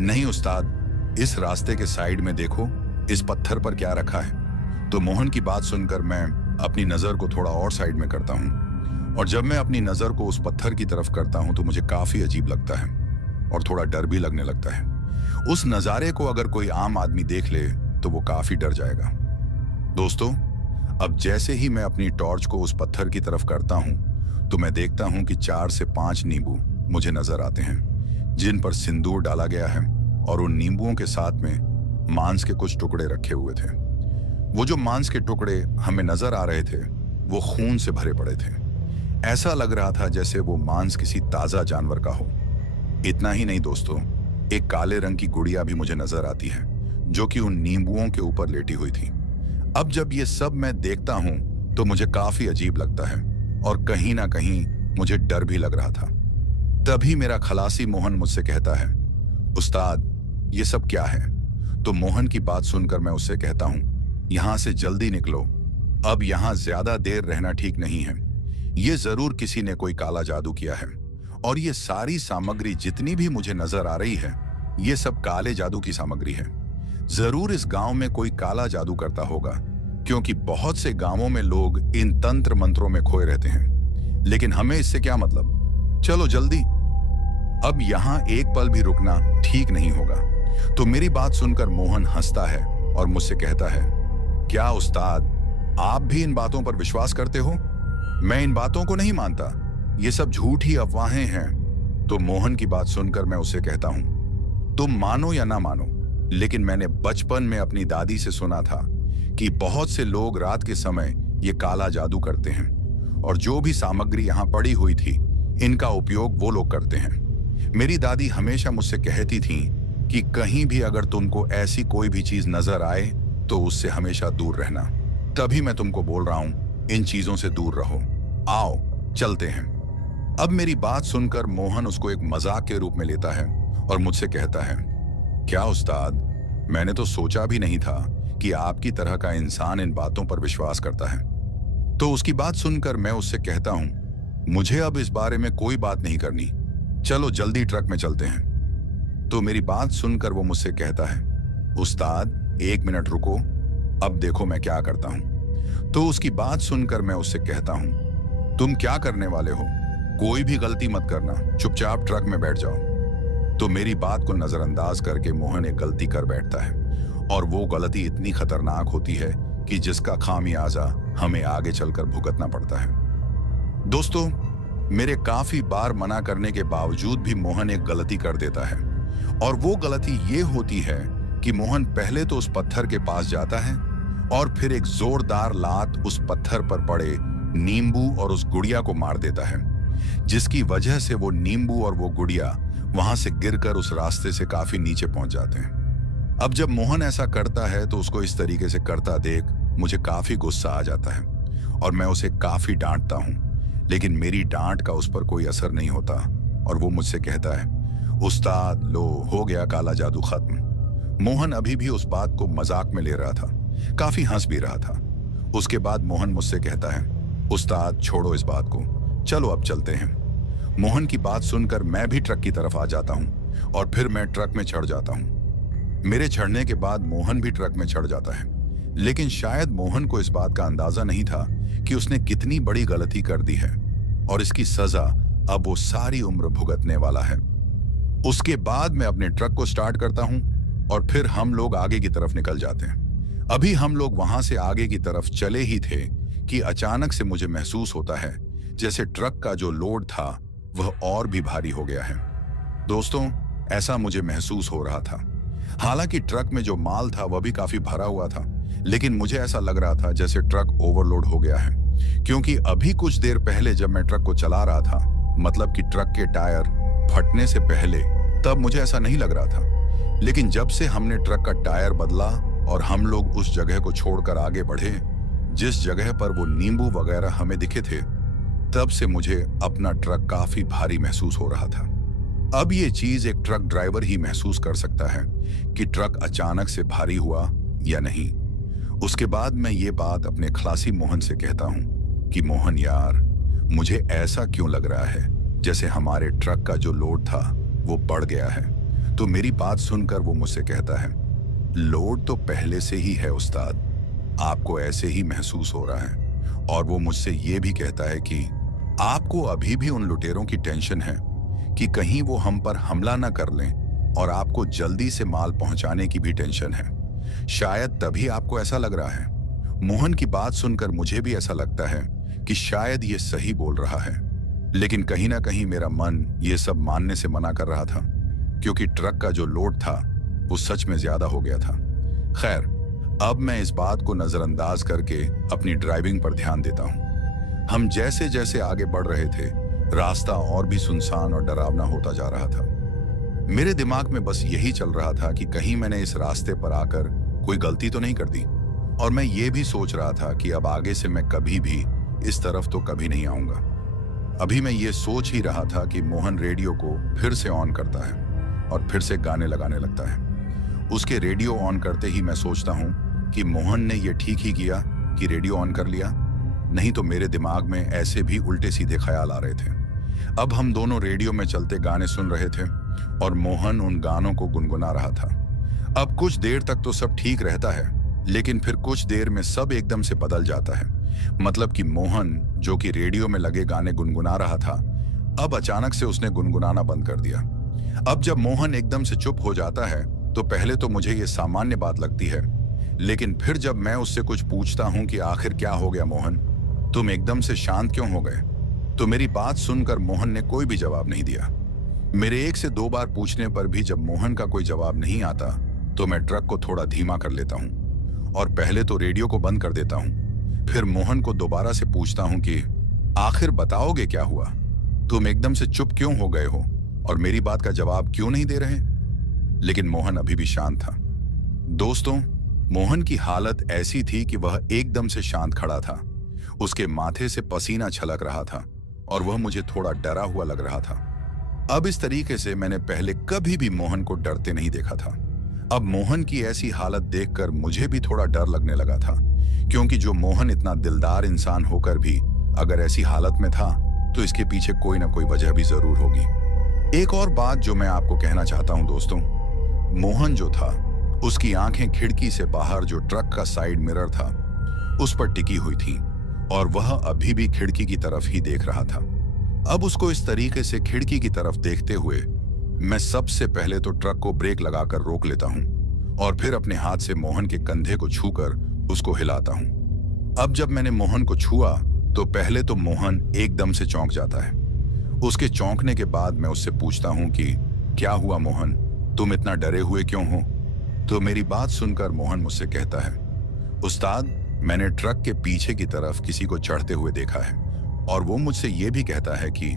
नहीं उस्ताद, इस रास्ते के साइड में देखो, इस पत्थर पर क्या रखा है। तो मोहन की बात सुनकर मैं अपनी नजर को थोड़ा और साइड में करता हूं और जब मैं अपनी नजर को उस पत्थर की तरफ करता हूं तो मुझे काफी अजीब लगता है और थोड़ा डर भी लगने लगता है। उस नजारे को अगर कोई आम आदमी देख ले तो वो काफी डर जाएगा। दोस्तों, अब जैसे ही मैं अपनी टॉर्च को उस पत्थर की तरफ करता हूं तो मैं देखता हूं कि 4 से 5 नींबू मुझे नजर आते हैं जिन पर सिंदूर डाला गया है और उन नींबुओं के साथ में मांस के कुछ टुकड़े रखे हुए थे। वो जो मांस के टुकड़े हमें नजर आ रहे थे वो खून से भरे पड़े थे। ऐसा लग रहा था जैसे वो मांस किसी ताजा जानवर का हो। इतना ही नहीं दोस्तों, एक काले रंग की गुड़िया भी मुझे नजर आती है जो कि उन नींबुओं के ऊपर लेटी हुई थी। अब जब ये सब मैं देखता हूं तो मुझे काफी अजीब लगता है और कहीं ना कहीं मुझे डर भी लग रहा था। तभी मेरा खलासी मोहन मुझसे कहता है, उस्ताद ये सब क्या है? तो मोहन की बात सुनकर मैं उससे कहता हूं, यहां से जल्दी निकलो, अब यहां ज्यादा देर रहना ठीक नहीं है। ये जरूर किसी ने कोई काला जादू किया है और ये सारी सामग्री जितनी भी मुझे नजर आ रही है ये सब काले जादू की सामग्री है। जरूर इस गांव में कोई काला जादू करता होगा क्योंकि बहुत से गांवों में लोग इन तंत्र मंत्रों में खोए रहते हैं, लेकिन हमें इससे क्या मतलब। चलो जल्दी, अब यहां एक पल भी रुकना ठीक नहीं होगा। तो मेरी बात सुनकर मोहन हंसता है और मुझसे कहता है, क्या उस्ताद आप भी इन बातों पर विश्वास करते हो? मैं इन बातों को नहीं मानता, ये सब झूठी अफवाहें हैं। तो मोहन की बात सुनकर मैं उसे कहता हूं, तुम मानो या ना मानो, लेकिन मैंने बचपन में अपनी दादी से सुना था कि बहुत से लोग रात के समय ये काला जादू करते हैं और जो भी सामग्री यहाँ पड़ी हुई थी इनका उपयोग वो लोग करते हैं। मेरी दादी हमेशा मुझसे कहती थी कि कहीं भी अगर तुमको ऐसी कोई भी चीज नजर आए तो उससे हमेशा दूर रहना। तभी मैं तुमको बोल रहा हूं, इन चीजों से दूर रहो, आओ चलते हैं। अब मेरी बात सुनकर मोहन उसको एक मजाक के रूप में लेता है और मुझसे कहता है, क्या उस्ताद, मैंने तो सोचा भी नहीं था कि आपकी तरह का इंसान इन बातों पर विश्वास करता है। तो उसकी बात सुनकर मैं उससे कहता हूं, मुझे अब इस बारे में कोई बात नहीं करनी, चलो जल्दी ट्रक में चलते हैं। तो मेरी बात सुनकर वो मुझसे कहता है, उस्ताद 1 मिनट रुको, अब देखो मैं क्या करता हूं। तो उसकी बात सुनकर मैं उससे कहता हूं, तुम क्या करने वाले हो? कोई भी गलती मत करना, चुपचाप ट्रक में बैठ जाओ। तो मेरी बात को नजरअंदाज करके मोहन एक गलती कर बैठता है, और वो गलती इतनी खतरनाक होती है कि जिसका खामियाजा हमें आगे चलकर भुगतना पड़ता है। दोस्तों, मेरे काफी बार मना करने के बावजूद भी मोहन एक गलती कर देता है, और वो गलती ये होती है कि मोहन पहले तो उस पत्थर के पास जाता है और फिर एक जोरदार लात उस पत्थर पर पड़े नींबू और उस गुड़िया को मार देता है, जिसकी वजह से वो नींबू और वो गुड़िया वहां से गिरकर उस रास्ते से काफी नीचे पहुंच जाते हैं। अब जब मोहन ऐसा करता है तो उसको इस तरीके से करता देख मुझे काफी गुस्सा आ जाता है और मैं उसे काफी डांटता हूं, लेकिन मेरी डांट का उस पर कोई असर नहीं होता और वो मुझसे कहता है, उस्ताद लो, हो गया काला जादू खत्म। मोहन अभी भी उस बात को मजाक में ले रहा था, काफी हंस भी रहा था। उसके बाद मोहन मुझसे कहता है, उस्ताद छोड़ो इस बात को, चलो अब चलते हैं। मोहन की बात सुनकर मैं भी ट्रक की तरफ आ जाता हूं और फिर मैं ट्रक में चढ़ जाता हूं। मेरे चढ़ने के बाद मोहन भी ट्रक में चढ़ जाता है, लेकिन शायद मोहन को इस बात का अंदाजा नहीं था कि उसने कितनी बड़ी गलती कर दी है और इसकी सजा अब वो सारी उम्र भुगतने वाला है। उसके बाद मैं अपने ट्रक को स्टार्ट करता हूं और फिर हम लोग आगे की तरफ निकल जाते हैं। अभी हम लोग वहां से आगे की तरफ चले ही थे कि अचानक से मुझे महसूस होता है जैसे ट्रक का जो लोड था वह और भी भारी हो गया है। दोस्तों, ऐसा मुझे महसूस हो रहा था। हालांकि ट्रक में जो माल था वह भी काफी भरा हुआ था, लेकिन मुझे ऐसा लग रहा था जैसे ट्रक ओवरलोड हो गया है, क्योंकि अभी कुछ देर पहले जब मैं ट्रक को चला रहा था, मतलब कि ट्रक के टायर फटने से पहले, तब मुझे ऐसा नहीं लग रहा था। लेकिन जब से हमने ट्रक का टायर बदला और हम लोग उस जगह को छोड़कर आगे बढ़े जिस जगह पर वो नींबू वगैरह हमें दिखे थे, तब से मुझे अपना ट्रक काफी भारी महसूस हो रहा था। अब ये चीज एक ट्रक ड्राइवर ही महसूस कर सकता है कि ट्रक अचानक से भारी हुआ या नहीं। उसके बाद मैं ये बात अपने खलासी मोहन से कहता हूं कि मोहन यार, मुझे ऐसा क्यों लग रहा है जैसे हमारे ट्रक का जो लोड था वो बढ़ गया है। तो मेरी बात सुनकर वो मुझसे कहता है, लोड तो पहले से ही है उस्ताद, आपको ऐसे ही महसूस हो रहा है। और वो मुझसे ये भी कहता है कि आपको अभी भी उन लुटेरों की टेंशन है कि कहीं वो हम पर हमला ना कर लें, और आपको जल्दी से माल पहुंचाने की भी टेंशन है। शायद तभी आपको ऐसा लग रहा है। मोहन की बात सुनकर मुझे भी ऐसा लगता है कि शायद ये सही बोल रहा है, लेकिन कहीं ना कहीं मेरा मन ये सब मानने से मना कर रहा था, क्योंकि ट्रक का जो लोड था वो सच में ज्यादा हो गया था। खैर, अब मैं इस बात को नजरअंदाज करके अपनी ड्राइविंग पर ध्यान देता हूं। हम जैसे जैसे आगे बढ़ रहे थे, रास्ता और भी सुनसान और डरावना होता जा रहा था। मेरे दिमाग में बस यही चल रहा था कि कहीं मैंने इस रास्ते पर आकर कोई गलती तो नहीं कर दी, और मैं ये भी सोच रहा था कि अब आगे से मैं कभी भी इस तरफ तो कभी नहीं आऊंगा। अभी मैं ये सोच ही रहा था कि मोहन रेडियो को फिर से ऑन करता है और फिर से गाने लगाने लगता है। उसके रेडियो ऑन करते ही मैं सोचता हूं कि मोहन ने यह ठीक ही किया कि रेडियो ऑन कर लिया, नहीं तो मेरे दिमाग में ऐसे भी उल्टे सीधे ख्याल आ रहे थे। अब हम दोनों रेडियो में चलते गाने सुन रहे थे और मोहन उन गानों को गुनगुना रहा था। अब कुछ देर तक तो सब ठीक रहता है, लेकिन फिर कुछ देर में सब एकदम से बदल जाता है। मतलब कि मोहन, जो कि रेडियो में लगे गाने गुनगुना रहा था, अब अचानक से उसने गुनगुनाना बंद कर दिया। अब जब मोहन एकदम से चुप हो जाता है तो पहले तो मुझे ये सामान्य बात लगती है, लेकिन फिर जब मैं उससे कुछ पूछता हूं कि आखिर क्या हो गया मोहन, तुम एकदम से शांत क्यों हो गए, तो मेरी बात सुनकर मोहन ने कोई भी जवाब नहीं दिया। मेरे 1 से 2 बार पूछने पर भी जब मोहन का कोई जवाब नहीं आता तो मैं ट्रक को थोड़ा धीमा कर लेता हूं और पहले तो रेडियो को बंद कर देता हूं। फिर मोहन को दोबारा से पूछता हूं कि आखिर बताओगे क्या हुआ, तुम एकदम से चुप क्यों हो गए हो और मेरी बात का जवाब क्यों नहीं दे रहे। लेकिन मोहन अभी भी शांत था। दोस्तों, मोहन की हालत ऐसी थी कि वह एकदम से शांत खड़ा था। उसके माथे से पसीना छलक रहा था और वह मुझे थोड़ा डरा हुआ लग रहा था। अब इस तरीके से मैंने पहले कभी भी मोहन को डरते नहीं देखा था। अब मोहन की ऐसी हालत देखकर मुझे भी थोड़ा डर लगने लगा था, क्योंकि जो मोहन इतना दिलदार इंसान होकर भी अगर ऐसी हालत में था तो इसके पीछे कोई ना कोई वजह भी जरूर होगी। एक और बात जो मैं आपको कहना चाहता हूं दोस्तों, मोहन जो था उसकी आंखें खिड़की से बाहर जो ट्रक का साइड मिरर था उस पर टिकी हुई थी और वह अभी भी खिड़की की तरफ ही देख रहा था। अब उसको इस तरीके से खिड़की की तरफ देखते हुए मैं सबसे पहले तो ट्रक को ब्रेक लगाकर रोक लेता हूं और फिर अपने हाथ से मोहन के कंधे को छूकर उसको हिलाता हूं। अब जब मैंने मोहन को छुआ तो पहले तो मोहन एकदम से चौंक जाता है। उसके चौंकने के बाद मैं उससे पूछता हूं कि क्या हुआ मोहन, तुम इतना डरे हुए क्यों हो? तो मेरी बात सुनकर मोहन मुझसे कहता है, उस्ताद, मैंने ट्रक के पीछे की तरफ किसी को चढ़ते हुए देखा है। और वो मुझसे ये भी कहता है कि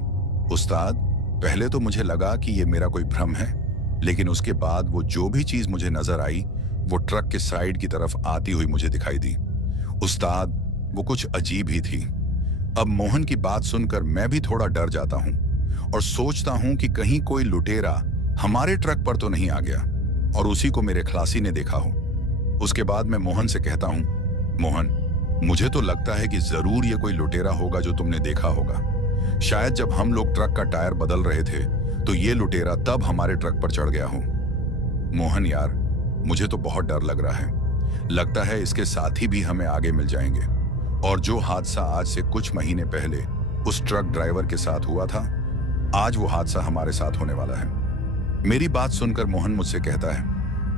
उस्ताद, पहले तो मुझे लगा कि ये मेरा कोई भ्रम है, लेकिन उसके बाद वो जो भी चीज मुझे नजर आई वो ट्रक के साइड की तरफ आती हुई मुझे दिखाई दी। उस्ताद, वो कुछ अजीब ही थी। अब मोहन की बात सुनकर मैं भी थोड़ा डर जाता हूं और सोचता हूं कि कहीं कोई लुटेरा हमारे ट्रक पर तो नहीं आ गया और उसी को मेरे खलासी ने देखा हो। उसके बाद मैं मोहन से कहता हूं, मोहन, मुझे तो लगता है कि जरूर ये कोई लुटेरा होगा जो तुमने देखा होगा। शायद जब हम लोग ट्रक का टायर बदल रहे थे तो ये लुटेरा तब हमारे ट्रक पर चढ़ गया हो। मोहन यार, मुझे तो बहुत डर लग रहा है। लगता है इसके साथी भी हमें आगे मिल जाएंगे और जो हादसा आज से कुछ महीने पहले उस ट्रक ड्राइवर के साथ हुआ था, आज वो हादसा हमारे साथ होने वाला है। मेरी बात सुनकर मोहन मुझसे कहता है,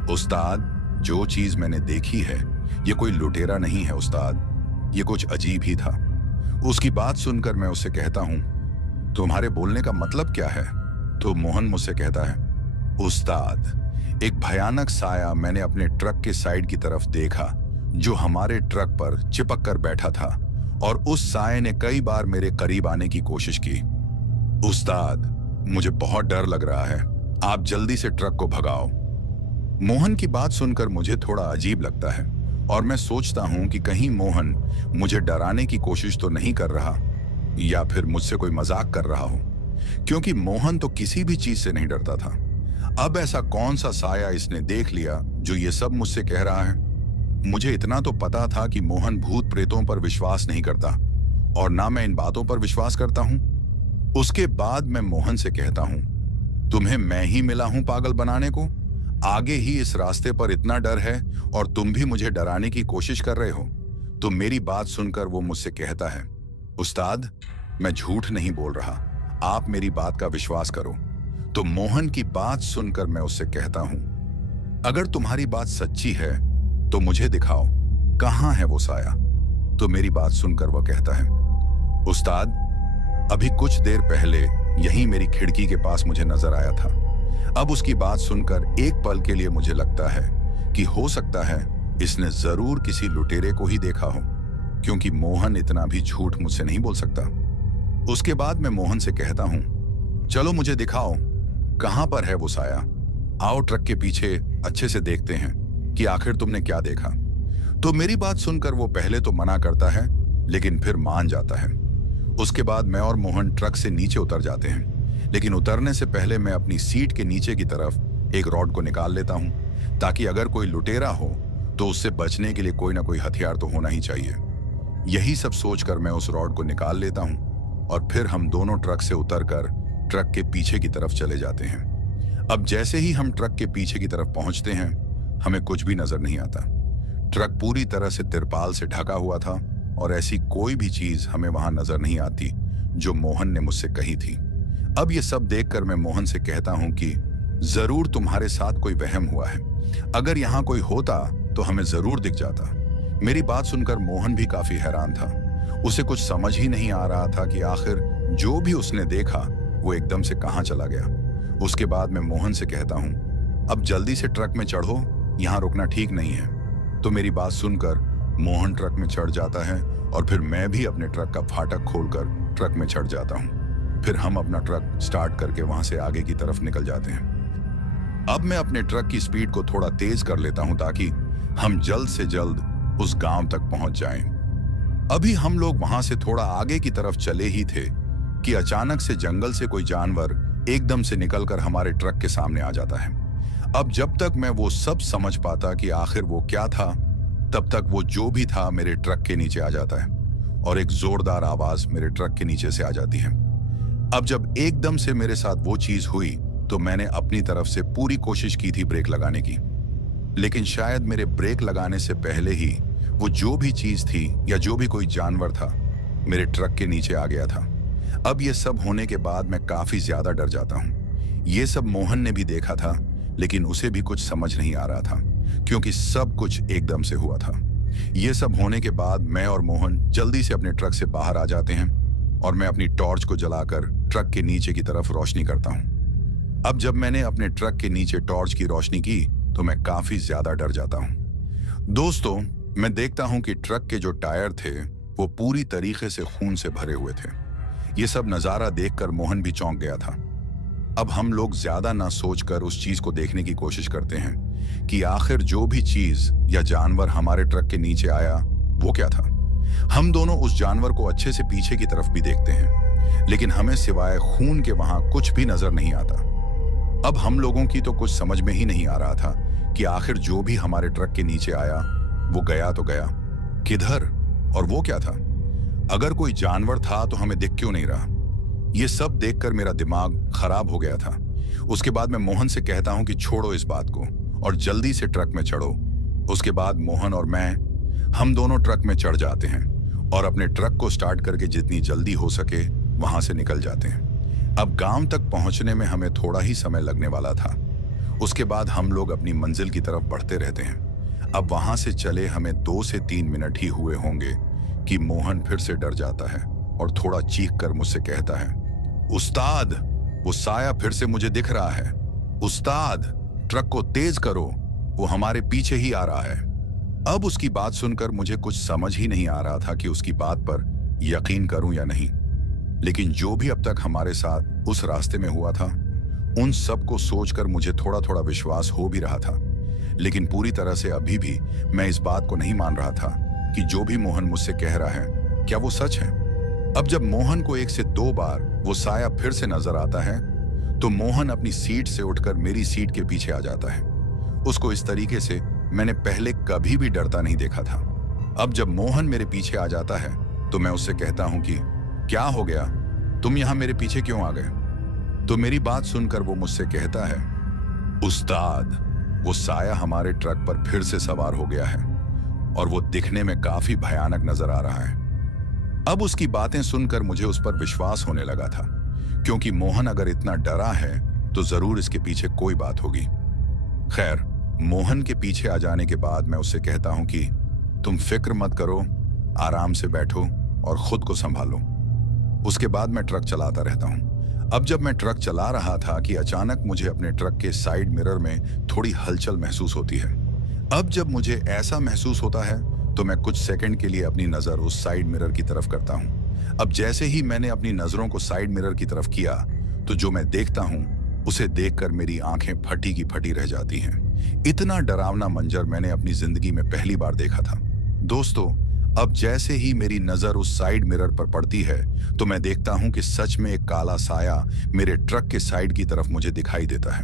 उस्ताद, जो चीज मैंने देखी है ये कोई लुटेरा नहीं है उस्ताद, ये कुछ अजीब ही था। उसकी बात सुनकर मैं उससे कहता हूं, तुम्हारे बोलने का मतलब क्या है? तो मोहन मुझसे कहता है, उस्ताद, एक भयानक साया मैंने अपने ट्रक के साइड की तरफ देखा जो हमारे ट्रक पर चिपक कर बैठा था और उस साये ने कई बार मेरे करीब आने की कोशिश की। उस्ताद, मुझे बहुत डर लग रहा है, आप जल्दी से ट्रक को भगाओ। मोहन की बात सुनकर मुझे थोड़ा अजीब लगता है और मैं सोचता हूं कि कहीं मोहन मुझे डराने की कोशिश तो नहीं कर रहा या फिर मुझसे कोई मजाक कर रहा हो, क्योंकि मोहन तो किसी भी चीज से नहीं डरता था। अब ऐसा कौन सा साया इसने देख लिया जो ये सब मुझसे कह रहा है? मुझे इतना तो पता था कि मोहन भूत प्रेतों पर विश्वास नहीं करता और ना मैं इन बातों पर विश्वास करता हूं। उसके बाद मैं मोहन से कहता हूं, तुम्हें मैं ही मिला हूं पागल बनाने को? आगे ही इस रास्ते पर इतना डर है और तुम भी मुझे डराने की कोशिश कर रहे हो? तो मेरी बात सुनकर वो मुझसे कहता है, उस्ताद, मैं झूठ नहीं बोल रहा, आप मेरी बात का विश्वास करो। तो मोहन की बात सुनकर मैं उससे कहता हूं, अगर तुम्हारी बात सच्ची है तो मुझे दिखाओ, कहां है वो साया? तो मेरी बात सुनकर वह कहता है, उस्ताद, अभी कुछ देर पहले यहीं मेरी खिड़की के पास मुझे नजर आया था। अब उसकी बात सुनकर एक पल के लिए मुझे लगता है कि हो सकता है इसने जरूर किसी लुटेरे को ही देखा हो, क्योंकि मोहन इतना भी झूठ मुझसे नहीं बोल सकता। उसके बाद मैं मोहन से कहता हूं, चलो मुझे दिखाओ, कहां पर है वो साया? आओ ट्रक के पीछे अच्छे से देखते हैं कि आखिर तुमने क्या देखा। तो मेरी बात सुनकर वो पहले तो मना करता है लेकिन फिर मान जाता है। उसके बाद मैं और मोहन ट्रक से नीचे उतर जाते हैं, लेकिन उतरने से पहले मैं अपनी सीट के नीचे की तरफ एक रॉड को निकाल लेता हूं ताकि अगर कोई लुटेरा हो तो उससे बचने के लिए कोई ना कोई हथियार तो होना ही चाहिए। यही सब सोचकर मैं उस रॉड को निकाल लेता हूं और फिर हम दोनों ट्रक से उतरकर ट्रक के पीछे की तरफ चले जाते हैं। अब जैसे ही हम ट्रक के पीछे की तरफ पहुंचते हैं, हमें कुछ भी नजर नहीं आता। ट्रक पूरी तरह से तिरपाल से ढका हुआ था और ऐसी कोई भी चीज हमें वहां नजर नहीं आती जो मोहन ने मुझसे कही थी। अब ये सब देखकर मैं मोहन से कहता हूं कि जरूर तुम्हारे साथ कोई वहम हुआ है, अगर यहाँ कोई होता तो हमें जरूर दिख जाता। मेरी बात सुनकर मोहन भी काफी हैरान था। उसे कुछ समझ ही नहीं आ रहा था कि आखिर जो भी उसने देखा वो एकदम से कहां चला गया। उसके बाद मैं मोहन से कहता हूं, अब जल्दी से ट्रक में चढ़ो, यहां रुकना ठीक नहीं है। तो मेरी बात सुनकर मोहन ट्रक में चढ़ जाता है और फिर मैं भी अपने ट्रक का फाटक खोलकर ट्रक में चढ़ जाता हूं। फिर हम अपना ट्रक स्टार्ट करके वहां से आगे की तरफ निकल जाते हैं। अब मैं अपने ट्रक की स्पीड को थोड़ा तेज कर लेता हूं ताकि हम जल्द से जल्द उस गांव तक पहुंच जाएं। अभी हम लोग वहां से थोड़ा आगे की तरफ चले ही थे कि अचानक से जंगल से कोई जानवर एकदम से निकलकर हमारे ट्रक के सामने आ जाता है। अब जब तक मैं वो सब समझ पाता कि आखिर वो क्या था, तब तक वो जो भी था मेरे ट्रक के नीचे आ जाता है और एक जोरदार आवाज मेरे ट्रक के नीचे से आ जाती है। अब जब एकदम से मेरे साथ वो चीज हुई तो मैंने अपनी तरफ से पूरी कोशिश की थी ब्रेक लगाने की, लेकिन शायद मेरे ब्रेक लगाने से पहले ही वो जो भी चीज थी या जो भी कोई जानवर था मेरे ट्रक के नीचे आ गया था। अब ये सब होने के बाद मैं काफी ज्यादा डर जाता हूँ। ये सब मोहन ने भी देखा था, लेकिन उसे भी कुछ समझ नहीं आ रहा था क्योंकि सब कुछ एकदम से हुआ था। ये सब होने के बाद मैं और मोहन जल्दी से अपने ट्रक से बाहर आ जाते हैं और मैं अपनी टॉर्च को जलाकर ट्रक के नीचे की तरफ रोशनी करता हूँ। अब जब मैंने अपने ट्रक के नीचे टॉर्च की रोशनी की तो मैं काफी ज्यादा डर जाता हूँ। दोस्तों, मैं देखता हूँ कि ट्रक के जो टायर थे वो पूरी तरीके से खून से भरे हुए थे। ये सब नजारा देखकर मोहन भी चौंक गया था। अब हम लोग ज्यादा ना सोचकर उस चीज को देखने की कोशिश करते हैं कि आखिर जो भी चीज या जानवर हमारे ट्रक के नीचे आया वो क्या था। हम दोनों उस जानवर को अच्छे से पीछे की तरफ भी देखते हैं, लेकिन हमें सिवाय खून के वहां कुछ भी नजर नहीं आता। अब हम लोगों की तो कुछ समझ में ही नहीं आ रहा था कि आखिर जो भी हमारे ट्रक के नीचे आया वो गया तो गया किधर, और वो क्या था। अगर कोई जानवर था तो हमें दिख क्यों नहीं रहा। ये सब देखकर मेरा दिमाग खराब हो गया था। उसके बाद मैं मोहन से कहता हूं कि छोड़ो इस बात को और जल्दी से ट्रक में चढ़ो। उसके बाद मोहन और मैं हम दोनों ट्रक में चढ़ जाते हैं और अपने ट्रक को स्टार्ट करके जितनी जल्दी हो सके वहां से निकल जाते हैं। अब गांव तक पहुंचने में हमें थोड़ा ही समय लगने वाला था। उसके बाद हम लोग अपनी मंजिल की तरफ बढ़ते रहते हैं। अब वहां से चले हमें 2 से 3 मिनट ही हुए होंगे कि मोहन फिर से डर जाता है और थोड़ा चीख कर मुझसे कहता है, उस्ताद, वो साया फिर से मुझे दिख रहा है। उस्ताद, ट्रक को तेज करो, वो हमारे पीछे ही आ रहा है। अब उसकी बात सुनकर मुझे कुछ समझ ही नहीं आ रहा था कि उसकी बात पर यकीन करूं या नहीं। लेकिन जो भी अब तक हमारे साथ उस रास्ते में हुआ था उन सब को सोचकर मुझे थोड़ा थोड़ा विश्वास हो भी रहा था, लेकिन पूरी तरह से अभी भी मैं इस बात को नहीं मान रहा था कि जो भी मोहन मुझसे कह रहा है क्या वो सच है। अब जब मोहन को 1 से 2 बार वो साया फिर से नजर आता है तो मोहन अपनी सीट से उठकर मेरी सीट के पीछे आ जाता है। उसको इस तरीके से मैंने पहले कभी भी डरता नहीं देखा था। अब जब मोहन मेरे पीछे आ जाता है तो मैं उससे कहता हूं कि क्या हो गया, तुम यहां मेरे पीछे क्यों आ गए। तो मेरी बात सुनकर वो मुझसे कहता है, उस्ताद, वो साया हमारे ट्रक पर फिर से सवार हो गया है और वो दिखने में काफी भयानक नजर आ रहा है। अब उसकी बातें सुनकर मुझे उस पर विश्वास होने लगा था, क्योंकि मोहन अगर इतना डरा है तो जरूर इसके पीछे कोई बात होगी। खैर, मोहन के पीछे आ जाने के बाद मैं उससे कहता हूं कि तुम फिक्र मत करो, आराम से बैठो और खुद को संभालो। उसके बाद मैं ट्रक चलाता रहता हूं। अब जब मैं ट्रक चला रहा था कि अचानक मुझे अपने ट्रक के साइड मिरर में थोड़ी हलचल महसूस होती है। अब जब मुझे ऐसा महसूस होता है तो मैं कुछ सेकंड के लिए अपनी नजर उस साइड मिरर की तरफ करता हूं। अब जैसे ही मैंने अपनी नजरों को साइड मिरर की तरफ किया तो जो मैं देखता हूं उसे देखकर मेरी आंखें फटी की फटी रह जाती हैं। इतना डरावना मंजर मैंने अपनी जिंदगी में पहली बार देखा था। दोस्तों, अब जैसे ही मेरी नजर उस साइड मिरर पर पड़ती है तो मैं देखता हूं कि सच में एक काला साया मेरे ट्रक के साइड की तरफ मुझे दिखाई देता है।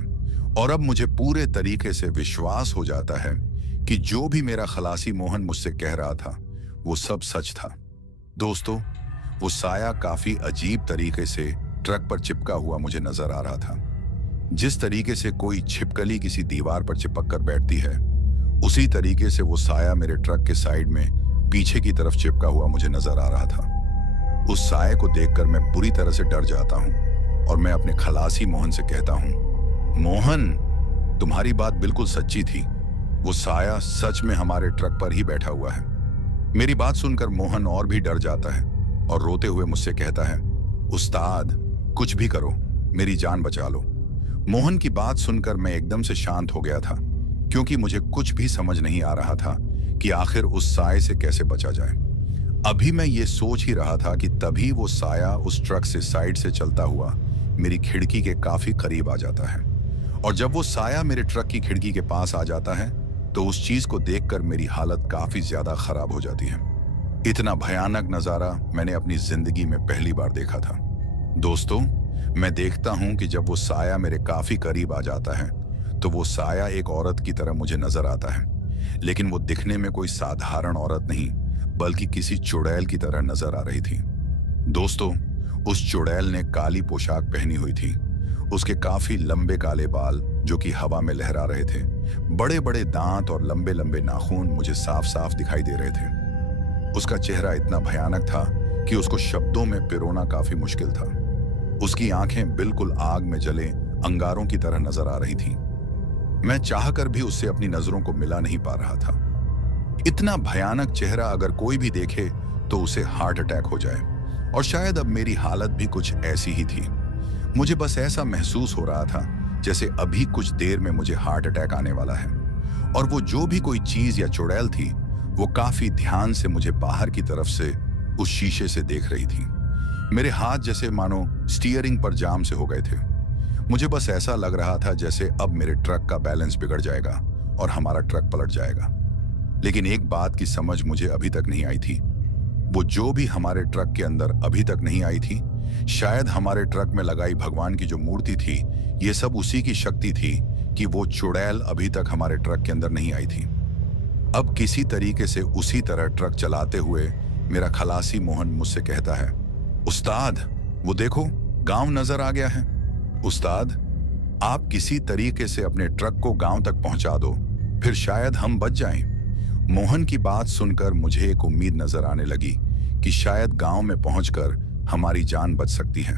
और अब मुझे पूरे तरीके से विश्वास हो जाता है कि जो भी मेरा खलासी मोहन मुझसे कह रहा था वो सब सच था। दोस्तों, वो साया काफी अजीब तरीके से ट्रक पर चिपका हुआ मुझे नजर आ रहा था। जिस तरीके से कोई छिपकली किसी दीवार पर चिपक कर बैठती है, उसी तरीके से वो साया मेरे ट्रक के साइड में पीछे की तरफ चिपका हुआ मुझे नजर आ रहा था। उस साये को देखकर मैं बुरी तरह से डर जाता हूं और मैं अपने खलासी मोहन से कहता हूं, मोहन, तुम्हारी बात बिल्कुल सच्ची थी। वो साया सच में हमारे ट्रक पर ही बैठा हुआ है। मेरी बात सुनकर मोहन और भी डर जाता है और रोते हुए मुझसे कहता है, उस्ताद, कुछ भी करो, मेरी जान बचा लो। मोहन की बात सुनकर मैं एकदम से शांत हो गया था, क्योंकि मुझे कुछ भी समझ नहीं आ रहा था कि आखिर उस साये से कैसे बचा जाए। अभी मैं ये सोच ही रहा था कि तभी वो साया उस ट्रक से साइड से चलता हुआ मेरी खिड़की के काफी करीब आ जाता है। और जब वो साया मेरे ट्रक की खिड़की के पास आ जाता है तो उस चीज को देखकर मेरी हालत काफी ज्यादा खराब हो जाती है। इतना भयानक नजारा मैंने अपनी जिंदगी में पहली बार देखा था। दोस्तों, मैं देखता हूं कि जब वो साया मेरे काफी करीब आ जाता है तो वो साया एक औरत की तरह मुझे नजर आता है, लेकिन वो दिखने में कोई साधारण औरत नहीं बल्कि किसी चुड़ैल की तरह नजर आ रही थी। दोस्तों, उस चुड़ैल ने काली पोशाक पहनी हुई थी। उसके काफी लंबे काले बाल जो कि हवा में लहरा रहे थे, बड़े बड़े दांत और लंबे लंबे नाखून मुझे साफ साफ दिखाई दे रहे थे। उसका चेहरा इतना भयानक था कि उसको शब्दों में पिरोना काफी मुश्किल था। उसकी आंखें बिल्कुल आग में जले अंगारों की तरह नजर आ रही थी। मैं चाहकर भी उससे अपनी नजरों को मिला नहीं पा रहा था। इतना भयानक चेहरा अगर कोई भी देखे तो उसे हार्ट अटैक हो जाए, और शायद अब मेरी हालत भी कुछ ऐसी ही थी। मुझे बस ऐसा महसूस हो रहा था जैसे अभी कुछ देर में मुझे हार्ट अटैक आने वाला है। और वो जो भी कोई चीज या चुड़ैल थी, वो काफी ध्यान से मुझे बाहर की तरफ से उस शीशे से देख रही थी। मेरे हाथ जैसे मानो स्टीयरिंग पर जाम से हो गए थे। मुझे बस ऐसा लग रहा था जैसे अब मेरे ट्रक का बैलेंस बिगड़ जाएगा और हमारा ट्रक पलट जाएगा। लेकिन एक बात की समझ मुझे अभी तक नहीं आई थी। वो जो भी हमारे ट्रक के अंदर अभी तक नहीं आई थी, शायद हमारे ट्रक में लगाई भगवान की जो मूर्ति थी, ये सब उसी की शक्ति थी कि वो चुड़ैल अभी तक हमारे ट्रक के अंदर नहीं आई थी। अब किसी तरीके से उसी तरह ट्रक चलाते हुए मेरा खलासी मोहन मुझसे कहता है, उस्ताद, वो देखो गांव नजर आ गया है। उस्ताद, आप किसी तरीके से अपने ट्रक को गांव तक पहुंचा दो, फिर शायद हम बच जाएं। मोहन की बात सुनकर मुझे एक उम्मीद नजर आने लगी कि शायद गांव में पहुंचकर हमारी जान बच सकती है।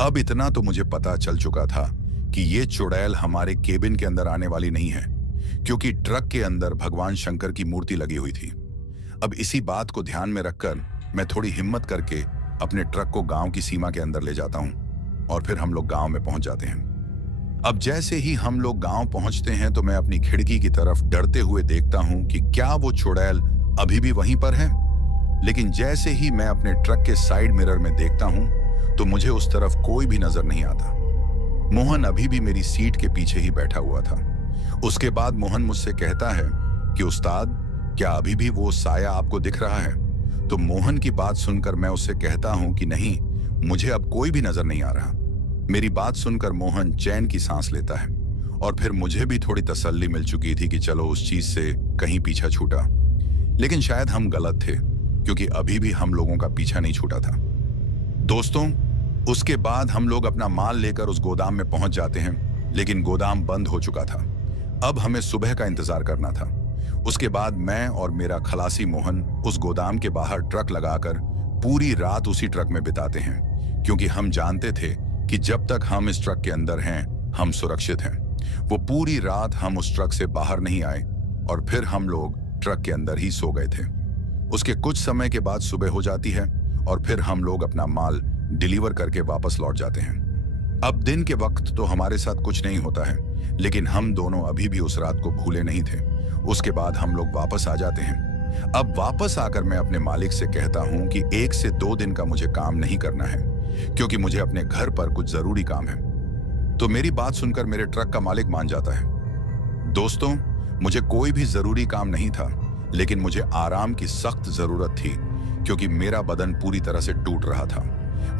अब इतना तो मुझे पता चल चुका था कि ये चुड़ैल हमारे केबिन के अंदर आने वाली नहीं है, क्योंकि ट्रक के अंदर भगवान शंकर की मूर्ति लगी हुई थी। अब इसी बात को ध्यान में रखकर मैं थोड़ी हिम्मत करके अपने ट्रक को गांव की सीमा के अंदर ले जाता हूं, और फिर हम लोग गांव में पहुंच जाते हैं। अब जैसे ही हम लोग गांव पहुंचते हैं तो मैं अपनी खिड़की की तरफ डरते हुए देखता हूं कि क्या वो चुड़ैल अभी भी वहीं पर है। लेकिन जैसे ही मैं अपने ट्रक के साइड मिरर में देखता हूं तो मुझे उस तरफ कोई भी नजर नहीं आता। मोहन अभी भी मेरी सीट के पीछे ही बैठा हुआ था। उसके बाद मोहन मुझसे कहता है कि उस्ताद, क्या अभी भी वो साया आपको दिख रहा है? तो मोहन की बात सुनकर मैं उससे कहता हूं कि नहीं, मुझे अब कोई भी नजर नहीं आ रहा। मेरी बात सुनकर मोहन चैन की सांस लेता है, और फिर मुझे भी थोड़ी तसल्ली मिल चुकी थी कि चलो उस चीज से कहीं पीछा छूटा। लेकिन शायद हम गलत थे, क्योंकि अभी भी हम लोगों का पीछा नहीं छूटा था। दोस्तों, उसके बाद हम लोग अपना माल लेकर उस गोदाम में पहुंच जाते हैं, लेकिन गोदाम बंद हो चुका था। अब हमें सुबह का इंतजार करना था। उसके बाद मैं और मेरा खलासी मोहन उस गोदाम के बाहर ट्रक लगाकर पूरी रात उसी ट्रक में बिताते हैं, क्योंकि हम जानते थे कि जब तक हम इस ट्रक के अंदर हैं, हम सुरक्षित हैं। वो पूरी रात हम उस ट्रक से बाहर नहीं आए, और फिर हम लोग ट्रक के अंदर ही सो गए थे। उसके कुछ समय के बाद सुबह हो जाती है, और फिर हम लोग अपना माल डिलीवर करके वापस लौट जाते हैं। अब दिन के वक्त तो हमारे साथ कुछ नहीं होता है, लेकिन हम दोनों अभी भी उस रात को भूले नहीं थे। उसके बाद हम लोग वापस आ जाते हैं। अब वापस आकर मैं अपने मालिक से कहता हूं कि 1 से 2 दिन का मुझे काम नहीं करना है, क्योंकि मुझे अपने घर पर कुछ जरूरी काम है। तो मेरी बात सुनकर मेरे ट्रक का मालिक मान जाता है। दोस्तों, मुझे कोई भी जरूरी काम नहीं था, लेकिन मुझे आराम की सख्त जरूरत थी, क्योंकि मेरा बदन पूरी तरह से टूट रहा था।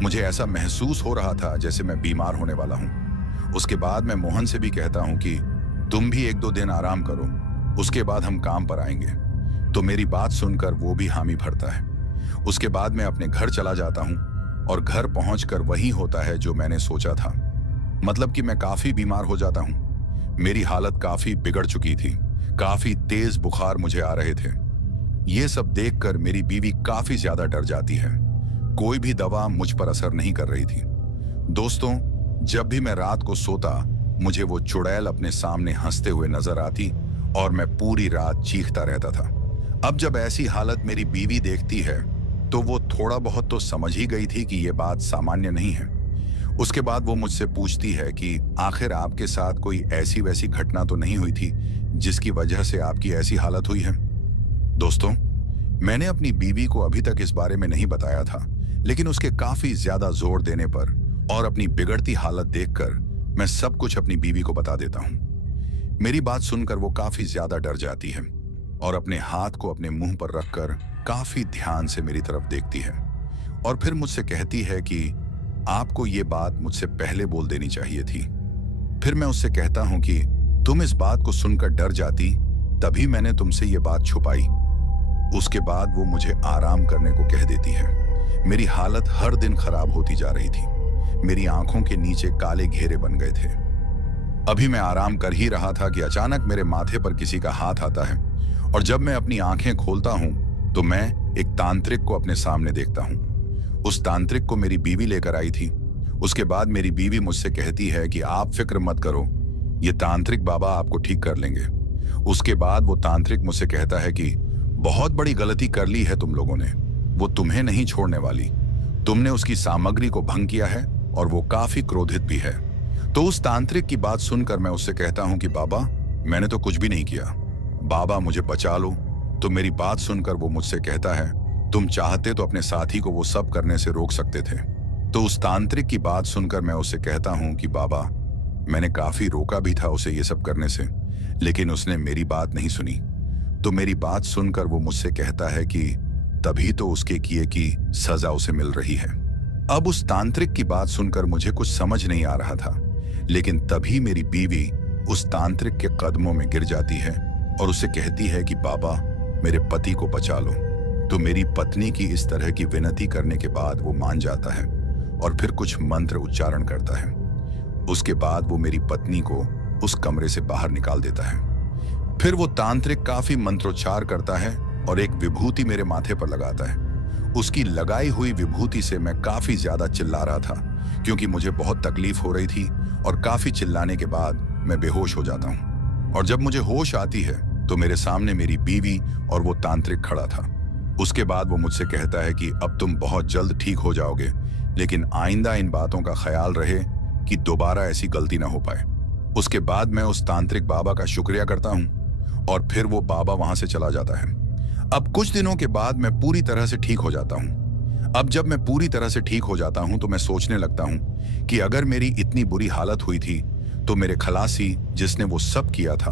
मुझे ऐसा महसूस हो रहा था जैसे मैं बीमार होने वाला हूं। उसके बाद मैं मोहन से भी कहता हूं कि तुम भी 1-2 दिन आराम करो, उसके बाद हम काम पर आएंगे। तो मेरी बात सुनकर वो भी हामी भरता है। उसके बाद मैं अपने घर चला जाता हूं, और घर पहुंचकर वही होता है जो मैंने सोचा था। मतलब कि मैं काफी बीमार हो जाता हूं। मेरी हालत काफी बिगड़ चुकी थी। काफी तेज बुखार मुझे आ रहे थे। ये सब देखकर मेरी बीवी काफी ज्यादा डर जाती है। कोई भी दवा मुझ पर असर नहीं कर रही थी। दोस्तों, जब भी मैं रात को सोता, मुझे वो चुड़ैल अपने सामने हंसते हुए नजर आती, और मैं पूरी रात चीखता रहता था। अब जब ऐसी हालत मेरी बीवी देखती है, तो वो थोड़ा बहुत तो समझ ही गई थी कि ये बात सामान्य नहीं है। उसके बाद वो मुझसे पूछती है कि आखिर आपके साथ कोई ऐसी वैसी घटना तो नहीं हुई थी जिसकी वजह से आपकी ऐसी हालत हुई है? दोस्तों, मैंने अपनी बीवी को अभी तक इस बारे में नहीं बताया था, लेकिन उसके काफी ज्यादा जोर देने पर और अपनी बिगड़ती हालत देखकर मैं सब कुछ अपनी बीवी को बता देता हूं। मेरी बात सुनकर वो काफी ज्यादा डर जाती है, और अपने हाथ को अपने मुंह पर रखकर काफी ध्यान से मेरी तरफ देखती है, और फिर मुझसे कहती है कि आपको ये बात मुझसे पहले बोल देनी चाहिए थी। फिर मैं उससे कहता हूं कि तुम इस बात को सुनकर डर जाती, तभी मैंने तुमसे ये बात छुपाई। उसके बाद वो मुझे आराम करने को कह देती है। मेरी हालत हर दिन खराब होती जा रही थी। मेरी आंखों के नीचे काले घेरे बन गए थे। अभी मैं आराम कर ही रहा था कि अचानक मेरे माथे पर किसी का हाथ आता है, और जब मैं अपनी आंखें खोलता हूं तो मैं एक तांत्रिक को अपने सामने देखता हूं। उस तांत्रिक को मेरी बीवी लेकर आई थी। उसके बाद मेरी बीवी मुझसे कहती है कि आप फिक्र मत करो, ये तांत्रिक बाबा आपको ठीक कर लेंगे। उसके बाद वो तांत्रिक मुझसे कहता है कि बहुत बड़ी गलती कर ली है तुम लोगों ने, वो तुम्हें नहीं छोड़ने वाली। तुमने उसकी सामग्री को भंग किया है और वो काफी क्रोधित भी है। तो उस तांत्रिक की बात सुनकर मैं उससे कहता हूं कि बाबा, मैंने तो कुछ भी नहीं किया, बाबा मुझे बचा लो। तो मेरी बात सुनकर वो मुझसे कहता है, तुम चाहते तो अपने साथी को वो सब करने से रोक सकते थे। तो उस तांत्रिक की बात सुनकर मैं उससे कहता हूं कि बाबा, मैंने काफी रोका भी था उसे ये सब करने से, लेकिन उसने मेरी बात नहीं सुनी। तो मेरी बात सुनकर वो मुझसे कहता है कि तभी तो उसके किए की सजा उसे मिल रही है। अब उस तांत्रिक की बात सुनकर मुझे कुछ समझ नहीं आ रहा था, लेकिन तभी मेरी बीवी उस तांत्रिक के कदमों में गिर जाती है और उसे कहती है कि बाबा, मेरे पति को बचा लो। तो मेरी पत्नी की इस तरह की विनती करने के बाद वो मान जाता है और फिर कुछ मंत्र उच्चारण करता है। उसके बाद वो मेरी पत्नी को उस कमरे से बाहर निकाल देता है। फिर वो तांत्रिक काफी मंत्रोच्चार करता है और एक विभूति मेरे माथे पर लगाता है। उसकी लगाई हुई विभूति से मैं काफी ज्यादा चिल्ला रहा था, क्योंकि मुझे बहुत तकलीफ हो रही थी, और काफी चिल्लाने के बाद मैं बेहोश हो जाता हूँ। और जब मुझे होश आती है तो मेरे सामने मेरी बीवी और वो तांत्रिक खड़ा था। उसके बाद वो मुझसे कहता है कि अब तुम बहुत जल्द ठीक हो जाओगे, लेकिन आइंदा इन बातों का ख्याल रहे कि दोबारा ऐसी गलती ना हो पाए। उसके बाद मैं उस तांत्रिक बाबा का शुक्रिया करता हूँ और फिर वो बाबा वहां से चला जाता है। अब कुछ दिनों के बाद मैं पूरी तरह से ठीक हो जाता हूँ। अब जब मैं पूरी तरह से ठीक हो जाता हूँ तो मैं सोचने लगता हूँ कि अगर मेरी इतनी बुरी हालत हुई थी तो मेरे खलासी जिसने वो सब किया था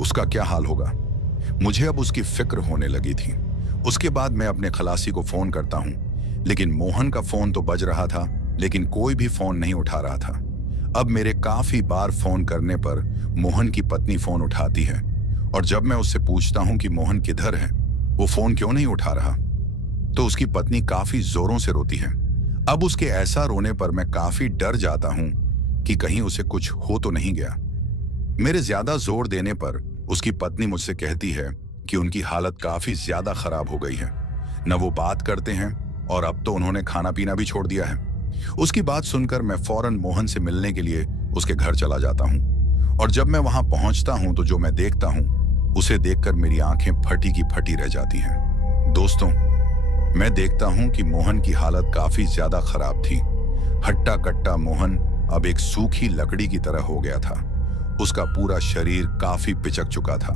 उसका क्या हाल होगा। मुझे अब उसकी फिक्र होने लगी थी। उसके बाद मैं अपने खलासी को फोन करता हूँ, लेकिन मोहन का फोन तो बज रहा था, लेकिन कोई भी फोन नहीं उठा रहा था। अब मेरे काफी बार फोन करने पर मोहन की पत्नी फोन उठाती है, और जब मैं उससे पूछता हूँ कि मोहन किधर है, वो फोन क्यों नहीं उठा रहा, तो उसकी पत्नी काफी जोरों से रोती है। अब उसके ऐसा रोने पर मैं काफी डर जाता हूँ कि कहीं उसे कुछ हो तो नहीं गया। मेरे ज्यादा जोर देने पर उसकी पत्नी मुझसे कहती है कि उनकी हालत काफी ज्यादा खराब हो गई है, न वो बात करते हैं और अब तो उन्होंने खाना पीना भी छोड़ दिया है। उसकी बात सुनकर मैं फौरन मोहन से मिलने के लिए उसके घर चला जाता हूँ, और जब मैं वहां पहुंचता हूं तो जो मैं देखता हूं उसे देखकर मेरी आंखें फटी की फटी रह जाती हैं। दोस्तों, मैं देखता हूं कि मोहन की हालत काफी ज्यादा खराब थी। हट्टा कट्टा मोहन अब एक सूखी लकड़ी की तरह हो गया था। उसका पूरा शरीर काफी पिचक चुका था।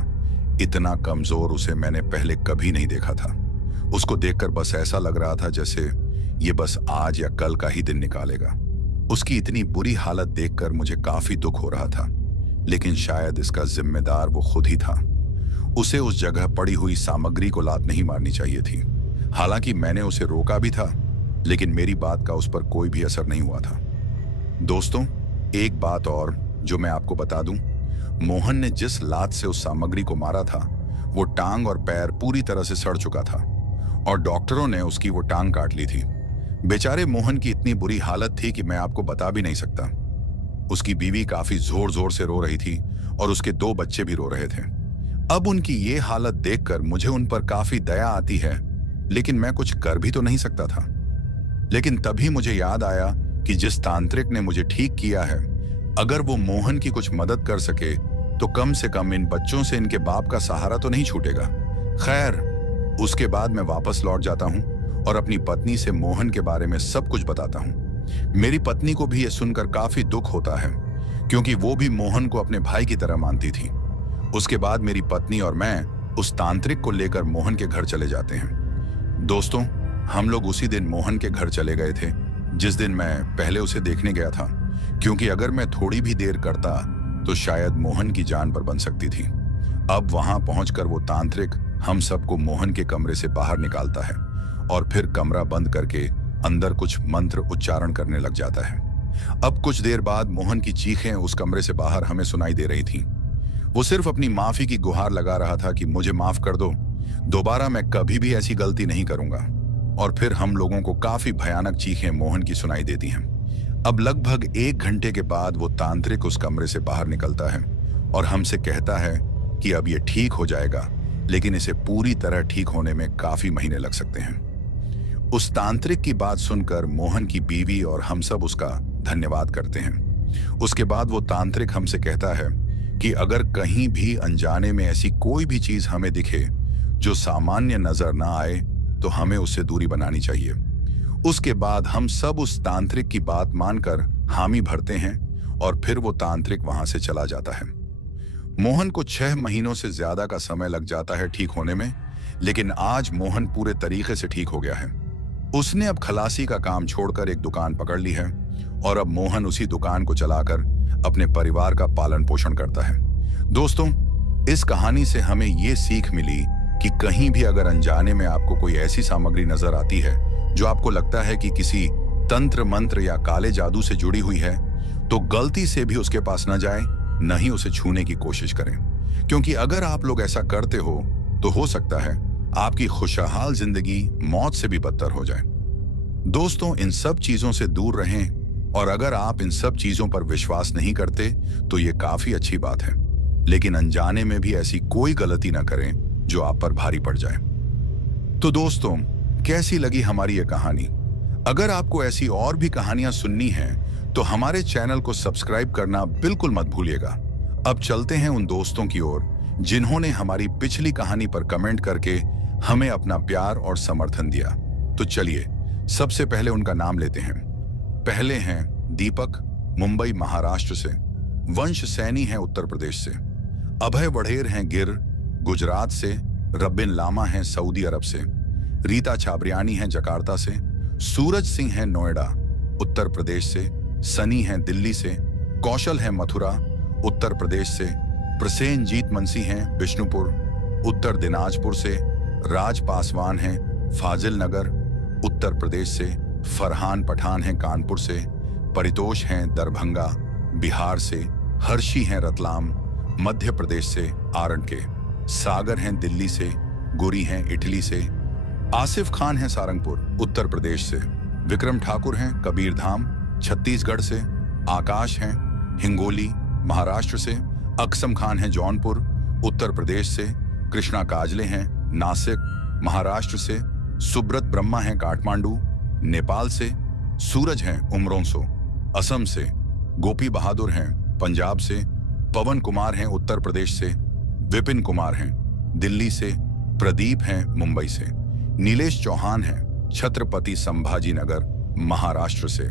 इतना कमजोर उसे मैंने पहले कभी नहीं देखा था। उसको देखकर बस ऐसा लग रहा था जैसे ये बस आज या कल का ही दिन निकालेगा। उसकी इतनी बुरी हालत देखकर मुझे काफी दुख हो रहा था, लेकिन शायद इसका जिम्मेदार वो खुद ही था। उसे उस जगह पड़ी हुई सामग्री को लात नहीं मारनी चाहिए थी। हालांकि मैंने उसे रोका भी था, लेकिन मेरी बात का उस पर कोई भी असर नहीं हुआ था। दोस्तों, एक बात और जो मैं आपको बता दूं, मोहन ने जिस लात से उस सामग्री को मारा था वो टांग और पैर पूरी तरह से सड़ चुका था, और डॉक्टरों ने उसकी वो टांग काट ली थी। बेचारे मोहन की इतनी बुरी हालत थी कि मैं आपको बता भी नहीं सकता। उसकी बीवी काफी जोर जोर से रो रही थी और उसके 2 बच्चे भी रो रहे थे। अब उनकी ये हालत देखकर मुझे उन पर काफी दया आती है, लेकिन मैं कुछ कर भी तो नहीं सकता था। लेकिन तभी मुझे याद आया कि जिस तांत्रिक ने मुझे ठीक किया है, अगर वो मोहन की कुछ मदद कर सके तो कम से कम इन बच्चों से इनके बाप का सहारा तो नहीं छूटेगा। खैर, उसके बाद मैं वापस लौट जाता हूँ और अपनी पत्नी से मोहन के बारे में सब कुछ बताता हूँ। मेरी पत्नी को भी यह सुनकर काफी दुख होता है, क्योंकि वो भी मोहन को अपने भाई की तरह मानती थी। उसके बाद मेरी पत्नी और मैं उस तांत्रिक को लेकर मोहन के घर चले जाते हैं। दोस्तों, हम लोग उसी दिन मोहन के घर चले गए थे जिस दिन मैं पहले उसे देखने गया था, क्योंकि अगर मैं थोड़ी भी देर करता तो शायद मोहन की जान पर बन सकती थी। अब वहां पहुंचकर वो तांत्रिक हम सबको मोहन के कमरे से बाहर निकालता है और फिर कमरा बंद करके अंदर कुछ मंत्र उच्चारण करने लग जाता है। अब कुछ देर बाद मोहन की चीखें उस कमरे से बाहर हमें सुनाई दे रही थीं। वो सिर्फ अपनी माफी की गुहार लगा रहा था कि मुझे माफ कर दो, दोबारा मैं कभी भी ऐसी गलती नहीं करूंगा। और फिर हम लोगों को काफी भयानक चीखें मोहन की सुनाई देती हैं। अब लगभग 1 घंटे के बाद वो तांत्रिक उस कमरे से बाहर निकलता है और हमसे कहता है कि अब ये ठीक हो जाएगा, लेकिन इसे पूरी तरह ठीक होने में काफी महीने लग सकते हैं। उस तांत्रिक की बात सुनकर मोहन की बीवी और हम सब उसका धन्यवाद करते हैं। उसके बाद वो तांत्रिक हमसे कहता है कि अगर कहीं भी अनजाने में ऐसी कोई भी चीज हमें दिखे जो सामान्य नजर ना आए तो हमें उससे दूरी बनानी चाहिए। उसके बाद हम सब उस तांत्रिक की बात मानकर हामी भरते हैं और फिर वो तांत्रिक वहां से चला जाता है। मोहन को 6 महीनों से ज्यादा का समय लग जाता है ठीक होने में, लेकिन आज मोहन पूरे तरीके से ठीक हो गया है। उसने अब खलासी का काम छोड़कर एक दुकान पकड़ ली है और अब मोहन उसी दुकान को चलाकर अपने परिवार का पालन पोषण करता है। दोस्तों, इस कहानी से हमें ये सीख मिली कि कहीं भी अगर अनजाने में आपको कोई ऐसी सामग्री नजर आती है जो आपको लगता है कि किसी तंत्र मंत्र या काले जादू से जुड़ी हुई है, तो गलती से भी उसके पास न जाएं, न ही उसे छूने की कोशिश करें। क्योंकि अगर आप लोग ऐसा करते हो तो हो सकता है आपकी खुशहाल जिंदगी मौत से भी बदतर हो जाए। दोस्तों, इन सब चीजों से दूर रहें और अगर आप इन सब चीजों पर विश्वास नहीं करते तो ये काफी अच्छी बात है, लेकिन अनजाने में भी ऐसी कोई गलती ना करें जो आप पर भारी पड़ जाए। तो दोस्तों, कैसी लगी हमारी ये कहानी? अगर आपको ऐसी और भी कहानियां सुननी हैं तो हमारे चैनल को सब्सक्राइब करना बिल्कुल मत भूलिएगा। अब चलते हैं उन दोस्तों की ओर जिन्होंने हमारी पिछली कहानी पर कमेंट करके हमें अपना प्यार और समर्थन दिया। तो चलिए सबसे पहले उनका नाम लेते हैं। पहले हैं दीपक, मुंबई महाराष्ट्र से। वंश सैनी हैं उत्तर प्रदेश से। अभय वढ़ेर हैं गिर गुजरात से। रबिन लामा हैं सऊदी अरब से। रीता छाबरियानी हैं जकार्ता से। सूरज सिंह हैं नोएडा उत्तर प्रदेश से। सनी हैं दिल्ली से। कौशल हैं मथुरा उत्तर प्रदेश से। प्रसेनजीत मनसी हैं बिष्णुपुर उत्तर दिनाजपुर से। राज पासवान हैं फाजिल नगर उत्तर प्रदेश से। फरहान पठान हैं कानपुर से। परितोष हैं दरभंगा बिहार से। हर्षी हैं रतलाम मध्य प्रदेश से आरण के। सागर हैं दिल्ली से। गुरी हैं इटली से। आसिफ खान हैं सारंगपुर उत्तर प्रदेश से। विक्रम ठाकुर हैं कबीरधाम छत्तीसगढ़ से। आकाश हैं हिंगोली महाराष्ट्र से। अक्सम खान हैं जौनपुर उत्तर प्रदेश से। कृष्णा काजले हैं नासिक महाराष्ट्र से। सुब्रत ब्रह्मा हैं काठमांडू नेपाल से। सूरज हैं उमरोंसो असम से। गोपी बहादुर हैं पंजाब से। पवन कुमार हैं उत्तर प्रदेश से। विपिन कुमार हैं दिल्ली से। प्रदीप हैं मुंबई से। नीलेश चौहान हैं छत्रपति संभाजी नगर महाराष्ट्र से।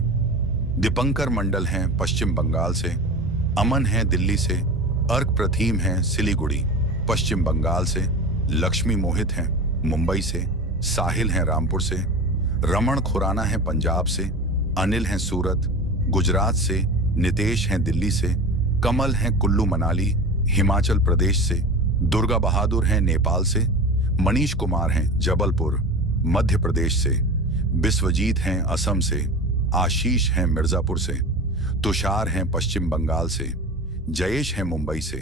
दीपंकर मंडल हैं पश्चिम बंगाल से। अमन हैं दिल्ली से। अर्क प्रथीम हैं सिलीगुड़ी पश्चिम बंगाल से। लक्ष्मी मोहित हैं मुंबई से। साहिल हैं रामपुर से। रमन खुराना हैं पंजाब से। अनिल हैं सूरत गुजरात से। नितेश हैं दिल्ली से। कमल हैं कुल्लू मनाली हिमाचल प्रदेश से। दुर्गा बहादुर हैं नेपाल से। मनीष कुमार हैं जबलपुर मध्य प्रदेश से। विश्वजीत हैं असम से। आशीष हैं मिर्जापुर से। तुषार हैं पश्चिम बंगाल से। जयेश हैं मुंबई से।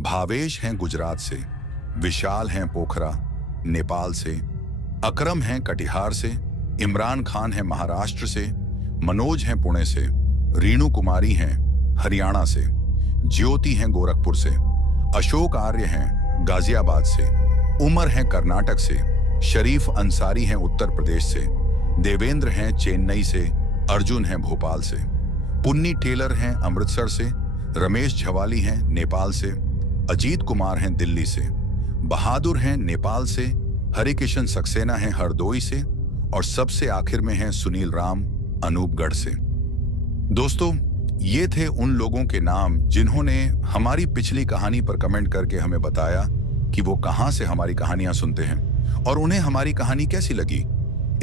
भावेश हैं गुजरात से। विशाल हैं पोखरा नेपाल से। अकरम हैं कटिहार से। इमरान खान हैं महाराष्ट्र से। मनोज हैं पुणे से। रीनू कुमारी हैं हरियाणा से। ज्योति हैं गोरखपुर से। अशोक आर्य हैं गाजियाबाद से। उमर हैं कर्नाटक से। शरीफ अंसारी हैं उत्तर प्रदेश से। देवेंद्र हैं चेन्नई से। अर्जुन हैं भोपाल से। पुन्नी टेलर हैं अमृतसर से। रमेश झवाली हैं नेपाल से। अजीत कुमार हैं दिल्ली से। बहादुर हैं नेपाल से। हरिकिशन सक्सेना हैं हरदोई से। और सबसे आखिर में हैं सुनील राम अनूपगढ़ से। दोस्तों, ये थे उन लोगों के नाम जिन्होंने हमारी पिछली कहानी पर कमेंट करके हमें बताया कि वो कहां से हमारी कहानियां सुनते हैं और उन्हें हमारी कहानी कैसी लगी।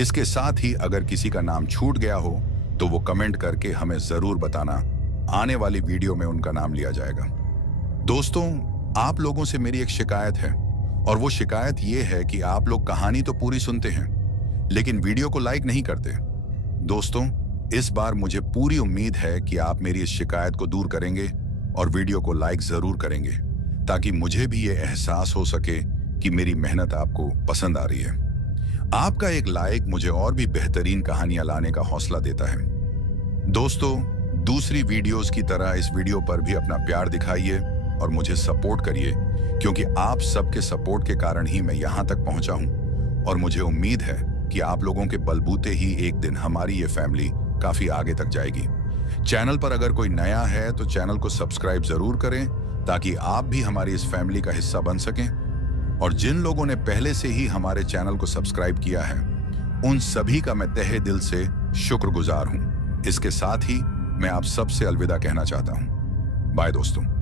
इसके साथ ही अगर किसी का नाम छूट गया हो तो वो कमेंट करके हमें जरूर बताना। आने वाली वीडियो में उनका नाम लिया जाएगा। दोस्तों, आप लोगों से मेरी एक शिकायत है और वो शिकायत ये है कि आप लोग कहानी तो पूरी सुनते हैं लेकिन वीडियो को लाइक नहीं करते। दोस्तों, इस बार मुझे पूरी उम्मीद है कि आप मेरी इस शिकायत को दूर करेंगे और वीडियो को लाइक जरूर करेंगे ताकि मुझे भी ये एहसास हो सके कि मेरी मेहनत आपको पसंद आ रही है। आपका एक लाइक मुझे और भी बेहतरीन कहानियां लाने का हौसला देता है। दोस्तों, दूसरी वीडियोस की तरह इस वीडियो पर भी अपना प्यार दिखाइए और मुझे सपोर्ट करिए, क्योंकि आप सबके सपोर्ट के कारण ही मैं यहां तक पहुंचा हूं और मुझे उम्मीद है कि आप लोगों के बलबूते ही एक दिन हमारी ये फैमिली काफी आगे तक जाएगी। चैनल पर अगर कोई नया है तो चैनल को सब्सक्राइब जरूर करें ताकि आप भी हमारी इस फैमिली का हिस्सा बन सकें। और जिन लोगों ने पहले से ही हमारे चैनल को सब्सक्राइब किया है, उन सभी का मैं तहे दिल से शुक्रगुजार हूं। इसके साथ ही मैं आप सबसे अलविदा कहना चाहता हूं। बाय दोस्तों।